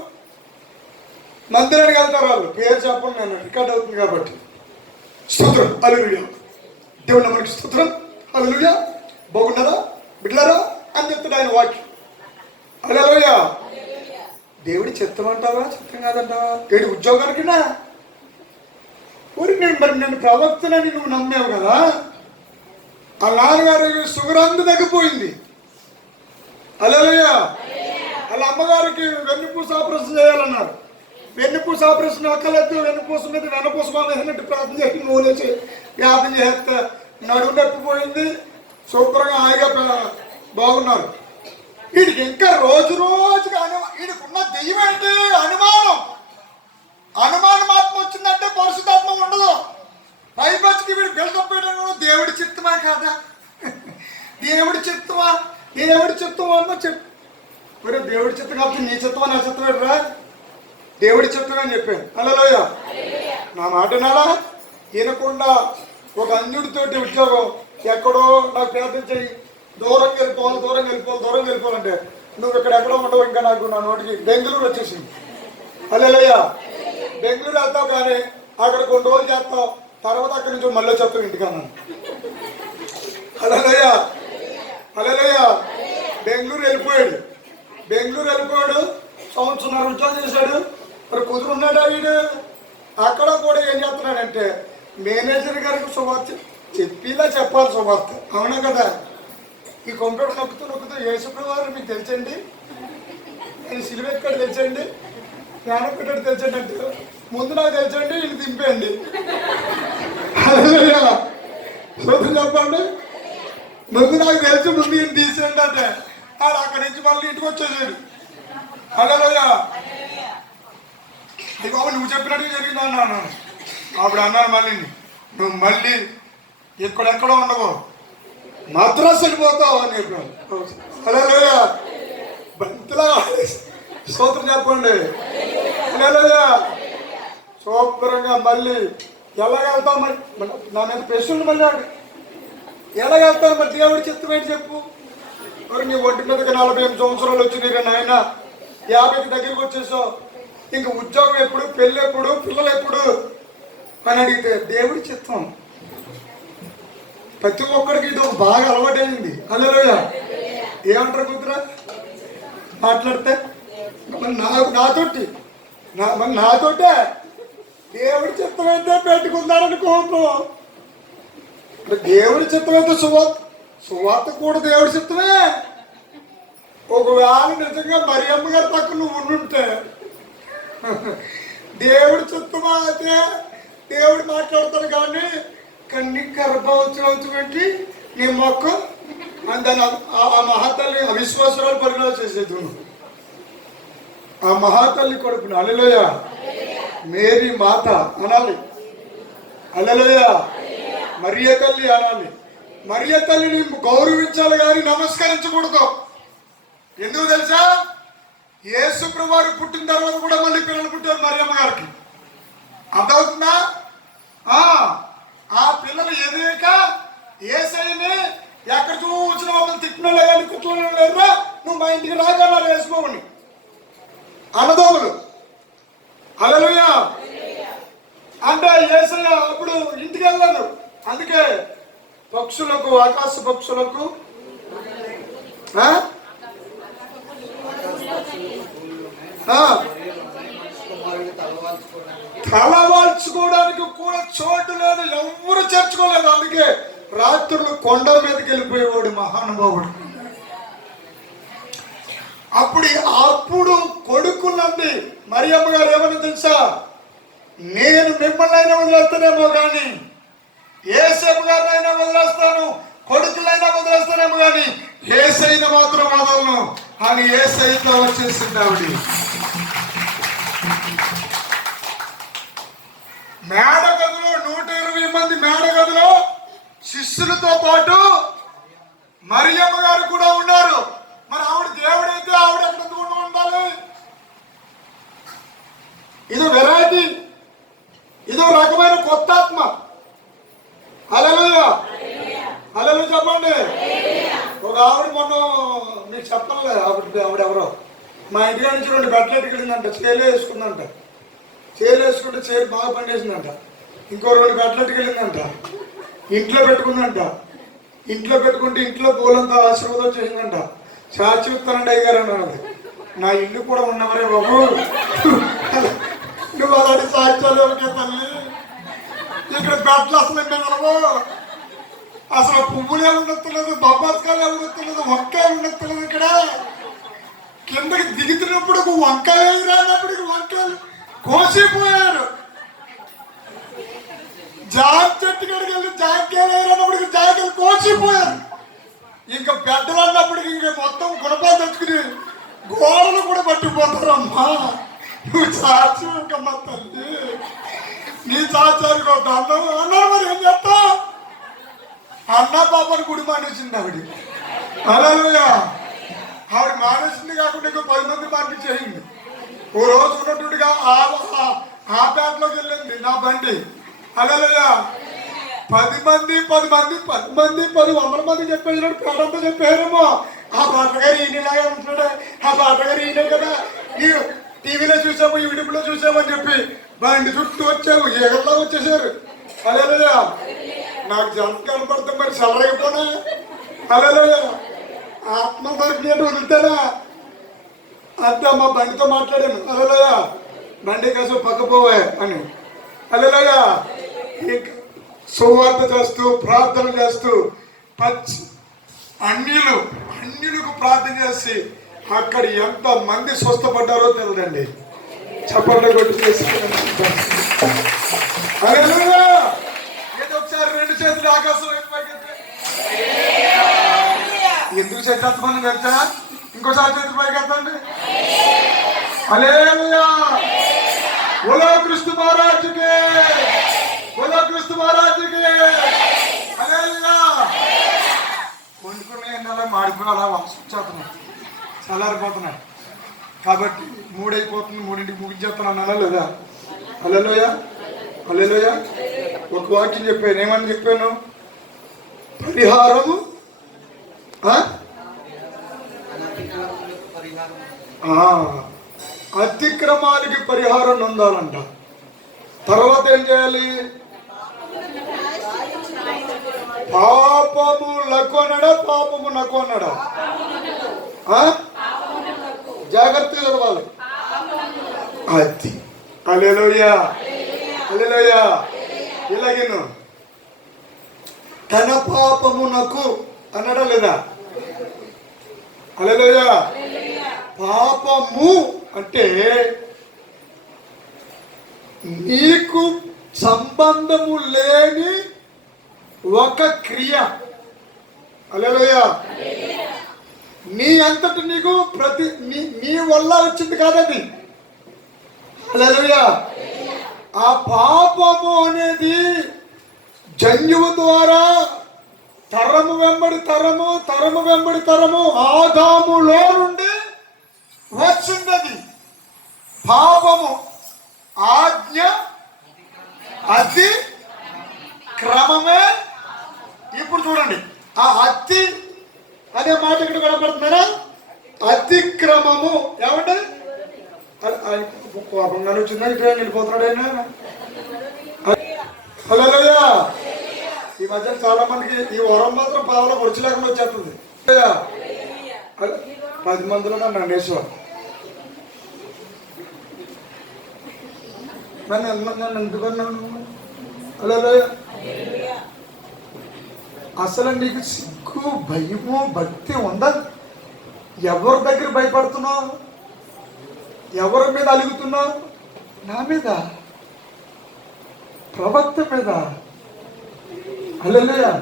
మందిరానికి వెళ్తారు. వాళ్ళు పేరు చెప్పండి, నేను రికార్డ్ అవుతుంది కాబట్టి. స్తోత్రం హల్లెలూయా. దేవుడు మనకి స్తోత్రం హల్లెలూయా. బాగున్నారా బిడ్డలారా అని చెప్తాడు ఆయన వాక్యం. హల్లెలూయా. దేవుడి చిత్తం అంటావా చిత్తం కాదంటావా? ఏడు ఉద్యోగానికినా మరి నేను ప్రవక్తనని నువ్వు నమ్మావు కదా. ఆ నాన్నగారు షుగర్ అందు తగ్గిపోయింది. హల్లెలూయా. వాళ్ళ అమ్మగారికి వెన్నుపూస ఆపరేషన్ చేయాలన్నారు. వెన్నుపూస ఆపరేషన్ అక్కలేదు. వెన్నుపూస మీద వెన్నపూస వేసినట్టు ప్రార్థన చేసి నూనెసి ప్రార్థన చేస్తే నడుము తప్పిపోయింది. సూపర్గా హాయిగా బాగున్నారు. వీడికి ఇంకా రోజు రోజుగా వీడికున్న దెయ్యం ఏంటి? అనుమానం ఆత్మ వచ్చిందంటే పరిశుద్ధాత్మ ఉండదు. పైపచ్చికి వీడు బిల్డప్ పెట్టడం దేవుడి చిత్తమా కాదా? దేవుడి చిత్తమా అన్న చెప్పు. మరి దేవుడి చిత్తం కాబట్టి నీ చిత్తమా నా చిత్తం ఏంట్రా? దేవుడి చిత్తం అని చెప్పాను. హల్లెలూయా. నా మాట నాలా వినకుండా ఒక అన్యుడితోటి ఉద్యోగం ఎక్కడో నాకు ప్రార్థన చెయ్యి, దూరం వెళ్ళిపోవాలంటే నువ్వు ఇక్కడ ఎక్కడో ఉండవు. ఇంకా నాకు నా నోటికి బెంగళూరు వచ్చేసింది. హల్లెలూయా. బెంగళూరు వెళ్తావు కానీ అక్కడ కొన్ని రోజులు చేస్తావు, తర్వాత అక్కడి నుంచి మళ్ళీ చెప్తావు ఇంటికన్నాను. హల్లెలూయా హల్లెలూయా. బెంగళూరు వెళ్ళిపోయాడు. సంవత్సరం ఉద్యోగం చేశాడు. మరి కుదురున్నాడా వీడు? అక్కడ కూడా ఏం చేస్తున్నాడంటే మేనేజర్ గారికి శుభార్త చెప్పిలా చెప్పాలి శుభార్త. అవునా కదా? ఈ కంప్యూటర్ నొక్కుతూ యేసుప్రభు వారు మీకు తెలుసండి, ఆయన సిలువ ఎక్కడ తెలుసండి, జ్ఞానం పెట్టాడు తెలుసండి అంటే ముందు నాకు తెలుసండి, ఇది దింపేయండి. చెప్పండి, ముందు నాకు తెలుసు, ముందు ఈయన తీసేయండి అంటే ఆడు అక్కడి నుంచి మళ్ళీ ఇంటికి వచ్చేసాడు. హల్లెలూయా. బాబు నువ్వు చెప్పినట్టు జరిగింది అన్నాను. అప్పుడు అన్నాను మళ్ళీ నువ్వు మళ్ళీ ఎక్కడెక్కడో ఉండవు, మద్రాసు వెళ్ళిపోతావు అని చెప్పాను. హల్లెలూయా. బంతిలా స్తోత్రం చెప్పండి. హల్లెలూయా. శుభ్రంగా మళ్ళీ ఎలాగెళ్తావు? మరి నా మీద ప్రశ్నలు మళ్ళీ ఎలాగెళ్తావు? మరి దేవుడి చిత్తం ఏంటి చెప్పు. మరి నీ ఒంటి మీదకి 48 సంవత్సరాలు వచ్చినాయి నాయన, 50కి దగ్గరికి వచ్చేసావు, ఇంక ఉద్యోగం ఎప్పుడు, పెళ్ళి ఎప్పుడు, పిల్లలు ఎప్పుడు అని అడిగితే దేవుడి చిత్తం. ప్రతి ఒక్కరికి ఇది బాగా అలవాటైంది. హల్లెలూయా. ఏమంటారు కూతురా మాట్లాడితే? మరి నాతోటే దేవుడి చిత్తం అయితే పెట్టుకుందారని కోపం. దేవుడి చిత్తం అయితే సువార్త కూడా దేవుడి చిత్తమే. ఒకవేళ నిజంగా మరియమ్మ గారి పక్కన నువ్వు ఉండుంటే దేవుడి చిత్తమా అయితే దేవుడు మాట్లాడతాడు. కానీ కన్ని గర్భవతి పెట్టి నీ మొక్క దాని ఆ మహాతల్లి అవిశ్వాసరాలు పరిణామం చేసేది. ఆ మహాతల్లి కొడుకుని హల్లెలూయా మేరీ మాత అనాలి. హల్లెలూయా. మరియ తల్లి అనాలి. మరియ తల్లిని గౌరవించాలి కానీ నమస్కరించకూడదు. ఎందుకు తెలుసా? యేసుప్రభు వారు పుట్టిన తర్వాత కూడా మళ్ళీ పిల్లలు పుట్టారు మరియమ్మ గారికి. అర్థమవుతుందా? ఆ పిల్లలు ఎదిగాక యేసయ్యని ఎక్కడ చూసిన మమ్మల్ని తిట్టిన లేదని కుట్టిన లేరా, నువ్వు మా ఇంటికి రాగలరు వేసుకోమని అన్నదమ్ములు. హల్లెలూయా అంటే యేసయ్య అప్పుడు ఇంటికి వెళ్ళాను. అందుకే పక్షులకు, ఆకాశ పక్షులకు తలవాల్చుకోవడానికి కూడా చోటు లేదు, ఎవరు చేర్చుకోలేదు. అందుకే రాత్రులు కొండ మీదకి వెళ్ళిపోయేవాడు మహానుభావుడు. అప్పుడు కొడుకులంది మరియమ్మ గారు ఏమని తెలుసా, నేను మిమ్మల్ని అయినా వదిలేస్తానేమో కానీ, యేసేపు గారిని అయినా వదిలేస్తాను, కొడుకులైనా వదిలేస్తానేమో కానీ యేసయ్యను మాత్రం వదలను అని యేసయ్యతో వచ్చేసింది ఆవిడ. మేడగదిలో 120 మంది మేడగదిలో శిష్యులతో పాటు మరియమ్మ గారు కూడా ఉన్నారు. మరి ఆవిడ దేవుడైతే ఆవిడ ఎక్కడ ఉండాలి? ఇదో వెరైటీ, ఇదో రకమైన కొత్త ఆత్మ. హల్లెలూయా హల్లెలూయా చెప్పండి. ఒక ఆవిడ మొన్న మీకు చెప్పలే, ఆవిడెవరో మా ఇంటికి నుంచి 2 బెడ్లెట్కి వెళ్ళిందంట, చేలు వేసుకుందంట. చేలు వేసుకుంటే చేరు బాగా పండేసిందంట. ఇంకో 2 బెడ్లెట్కి వెళ్ళిందంట, ఇంట్లో పెట్టుకుందంట. ఇంట్లో పెట్టుకుంటే ఇంట్లో పూలంతా ఆశీర్వాదం చేసిందంట. సాక్షి ఇస్తానండి అయ్యారు అన్నది. నా ఇల్లు కూడా ఉన్నవరే బాబు, నువ్వు అలాంటి సాక్ష్యాలు ఎవరికే తల్లి. ఇక్కడ బెడ్లు అసలు మిగలవు, అసలు పువ్వులే ఉండలేదు, బొబ్బాస్కాయలు ఉండలేదు, వంకాయలు ఉండలేదు. ఇక్కడ కిందకి దిగుతున్నప్పుడు వంకాయ రానప్పటికి వంకాయలు కోసిపోయారు. జామ చెట్టు కడికి వెళ్ళి జామకాయలు రానప్పటికి జామకాయలు కోసిపోయారు. ఇంకా బెడ్డలు అన్నప్పటికి ఇంకా మొత్తం గుణపాలు తెచ్చుకుని గోడలు కూడా పట్టిపోతారు. అమ్మా నువ్వు చాచు ఇంకమ్మా తల్లి, నీ చాచారు అన్నం అన్నారు. మరి ఏం చేస్తా? అన్న పాపని గుడి మానేసింది ఆవిడ. హల్లెలూయా ఆవిడ మానేసింది కాకుండా ఇంకో 10 మంది పంపించేసింది. ఓ రోజు ఉన్నట్టుగా ఆ పేటలోకి వెళ్ళింది నా బండి. హల్లెలూయా 10 మంది 100 మంది చెప్పేసినట్టు పేటంతా చెప్పారేమో. ఆ పాటగారు ఈయనలాగా ఉంటున్నాడు, ఆ పాటగారు ఈయనే కదా, ఈ టీవీలో చూసాము, యూట్యూబ్లో చూసామని చెప్పి బండి చుట్టూ వచ్చాము, ఏగల్లా వచ్చేసారు. హల్లెలూయా నాకు జనం కనపడతాం, మరి చల్లరైపోనా? హల్లెలూయా ఆత్మ దొరికినట్టు వదులుతానా? అంతా మా బండితో మాట్లాడాను. హల్లెలూయా బండి కాసు పక్కపోవే అని. హల్లెలూయా సువార్త చేస్తూ ప్రార్థన చేస్తూ అన్యులకు ప్రార్థన చేసి అక్కడ ఎంత మంది స్వస్థపడ్డారో తెలియదండి. చప్పట్లు కొట్టి ఏదో ఒకసారి 2 చేతులు ఆకాశం ఎందుకు చేస్తామని తెలుసా? ఇంకోసారి చేతులు పైకి ఎత్తండి. హల్లెలూయా బోలో క్రీస్తు మహారాజుకి, బోలో క్రీస్తు మహారాజుకి. హల్లెలూయా వండుకునే అలా మాడిపోయి అలా వాసుచేస్తున్నాయి, చల్లారిపోతున్నాయి. కాబట్టి 3 అయిపోతుంది, 3ంటికి ముగించేస్తున్నాను అలా లేదా? హల్లెలూయా హల్లెలూయా ఒక వాక్యం చెప్పాను. ఏమని చెప్పాను? పరిహారము అతిక్రమానికి పరిహారం పొందాలంట. తర్వాత ఏం చేయాలి? పాపము లకు అన్నాడా, పాపము నకు అన్నాడా? జాగ్రత్తగా చదవాలి. అది హల్లెలూయా హల్లెలూయా. ఇలాగేను తన పాపమునకు అన్నాడా లేదా? హల్లెలూయా పాపము అంటే నీకు సంబంధము లేని ఒక క్రియ. హల్లెలూయా నీ అంతటి నీకు నీ వల్ల వచ్చింది కాదది. హల్లెలూయా ఆ పాపము అనేది జన్యువు ద్వారా తరము వెంబడి తరము, తరము వెంబడి తరము, ఆదాములో నుండి వచ్చింది పాపము, ఆజ్ఞ అతి క్రమమే. ఇప్పుడు చూడండి, ఆ అతి అనే మాట ఇక్కడ కనపడుతున్నారా? అతిక్రమము ఏమంటే కోపంగానే వచ్చిందా? ఇట్లా వెళ్ళిపోతున్నాడు ఆయన. హల్లెలూయా. ఈ మధ్య చాలా మందికి ఈ వరం మాత్రం పావలో పొడిచి లేకుండా వచ్చేస్తుంది. 10 మందిలో నన్ను అనేశ్వరం నన్ను ఎందుకన్నాను? హల్లెలూయా. అసలు నీకు సిగ్గు, భయము, భక్తి ఉందా? ఎవరి దగ్గర భయపడుతున్నావు? ఎవరి మీద అలుగుతున్నావు? నా మీద, ప్రవక్త మీద. హల్లెలూయా.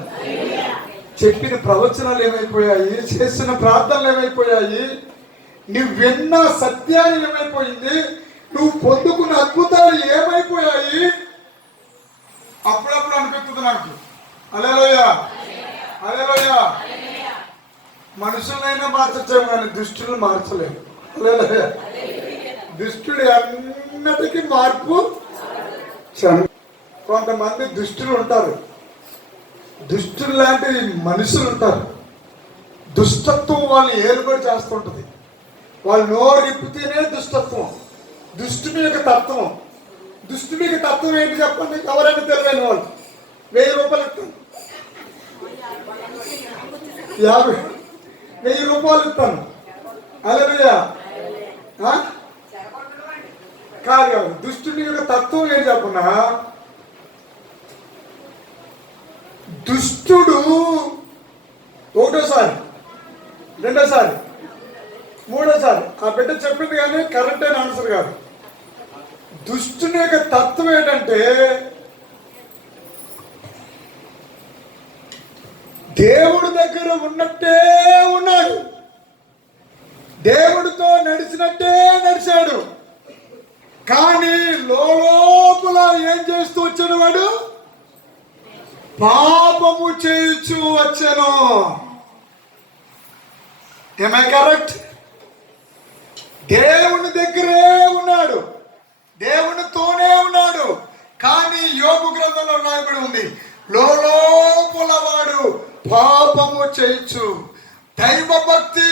చెప్పిన ప్రవచనాలు ఏమైపోయాయి? చేసిన ప్రార్థనలు ఏమైపోయాయి? నువ్వు విన్న సత్యాలు ఏమైపోయింది? నువ్వు పొందుకున్న అద్భుతాలు ఏమైపోయాయి? అప్పుడప్పుడు అనిపిస్తుంది నాకు. హల్లెలూయా, హల్లెలూయా. మనుషులైనా మార్చలేము కానీ దుష్టులను మార్చలేము. హల్లెలూయా. దుష్టుడు అన్నిటికీ మార్పు. కొంతమంది దుష్టులు ఉంటారు, దుష్టులు లాంటి మనుషులు ఉంటారు. దుష్టత్వం వాళ్ళు ఏలుబడి చేస్తుంటది. వాళ్ళు నోరిప్పితేనే దుష్టత్వం. దుష్టుని యొక్క తత్వం. దుష్టుని యొక్క తత్వం ఏంటి చెప్పండి? ఎవరైనా తెలియని వాళ్ళు 1000 రూపాయలు ఇస్తాను, 1000 రూపాయలు ఇస్తాను. హల్లెలూయా. కాదు, దుష్టుని యొక్క తత్వం ఏంటి చెప్పన్నా? దుష్టుడు ఒకటోసారి, రెండోసారి, మూడోసారి ఆ బిడ్డ చెప్పింది కానీ కరెక్ట్ అయిన ఆన్సర్ కాదు. దుష్టుని యొక్క తత్వం ఏంటంటే దేవుడి దగ్గర ఉన్నట్టే ఉన్నాడు, దేవుడితో నడిచినట్టే నడిచాడు, కానీ లోపల ఏం చేస్తూ వచ్చాడు? వాడు పాపము చేయించు వచ్చాను. ఏమై కరెక్ట్? దేవుని దగ్గరే ఉన్నాడు, దేవునితోనే ఉన్నాడు, కానీ యోబు గ్రంథంలో రాయబడి ఉంది లోపల వాడు పాపము చేయించు. దైవ భక్తి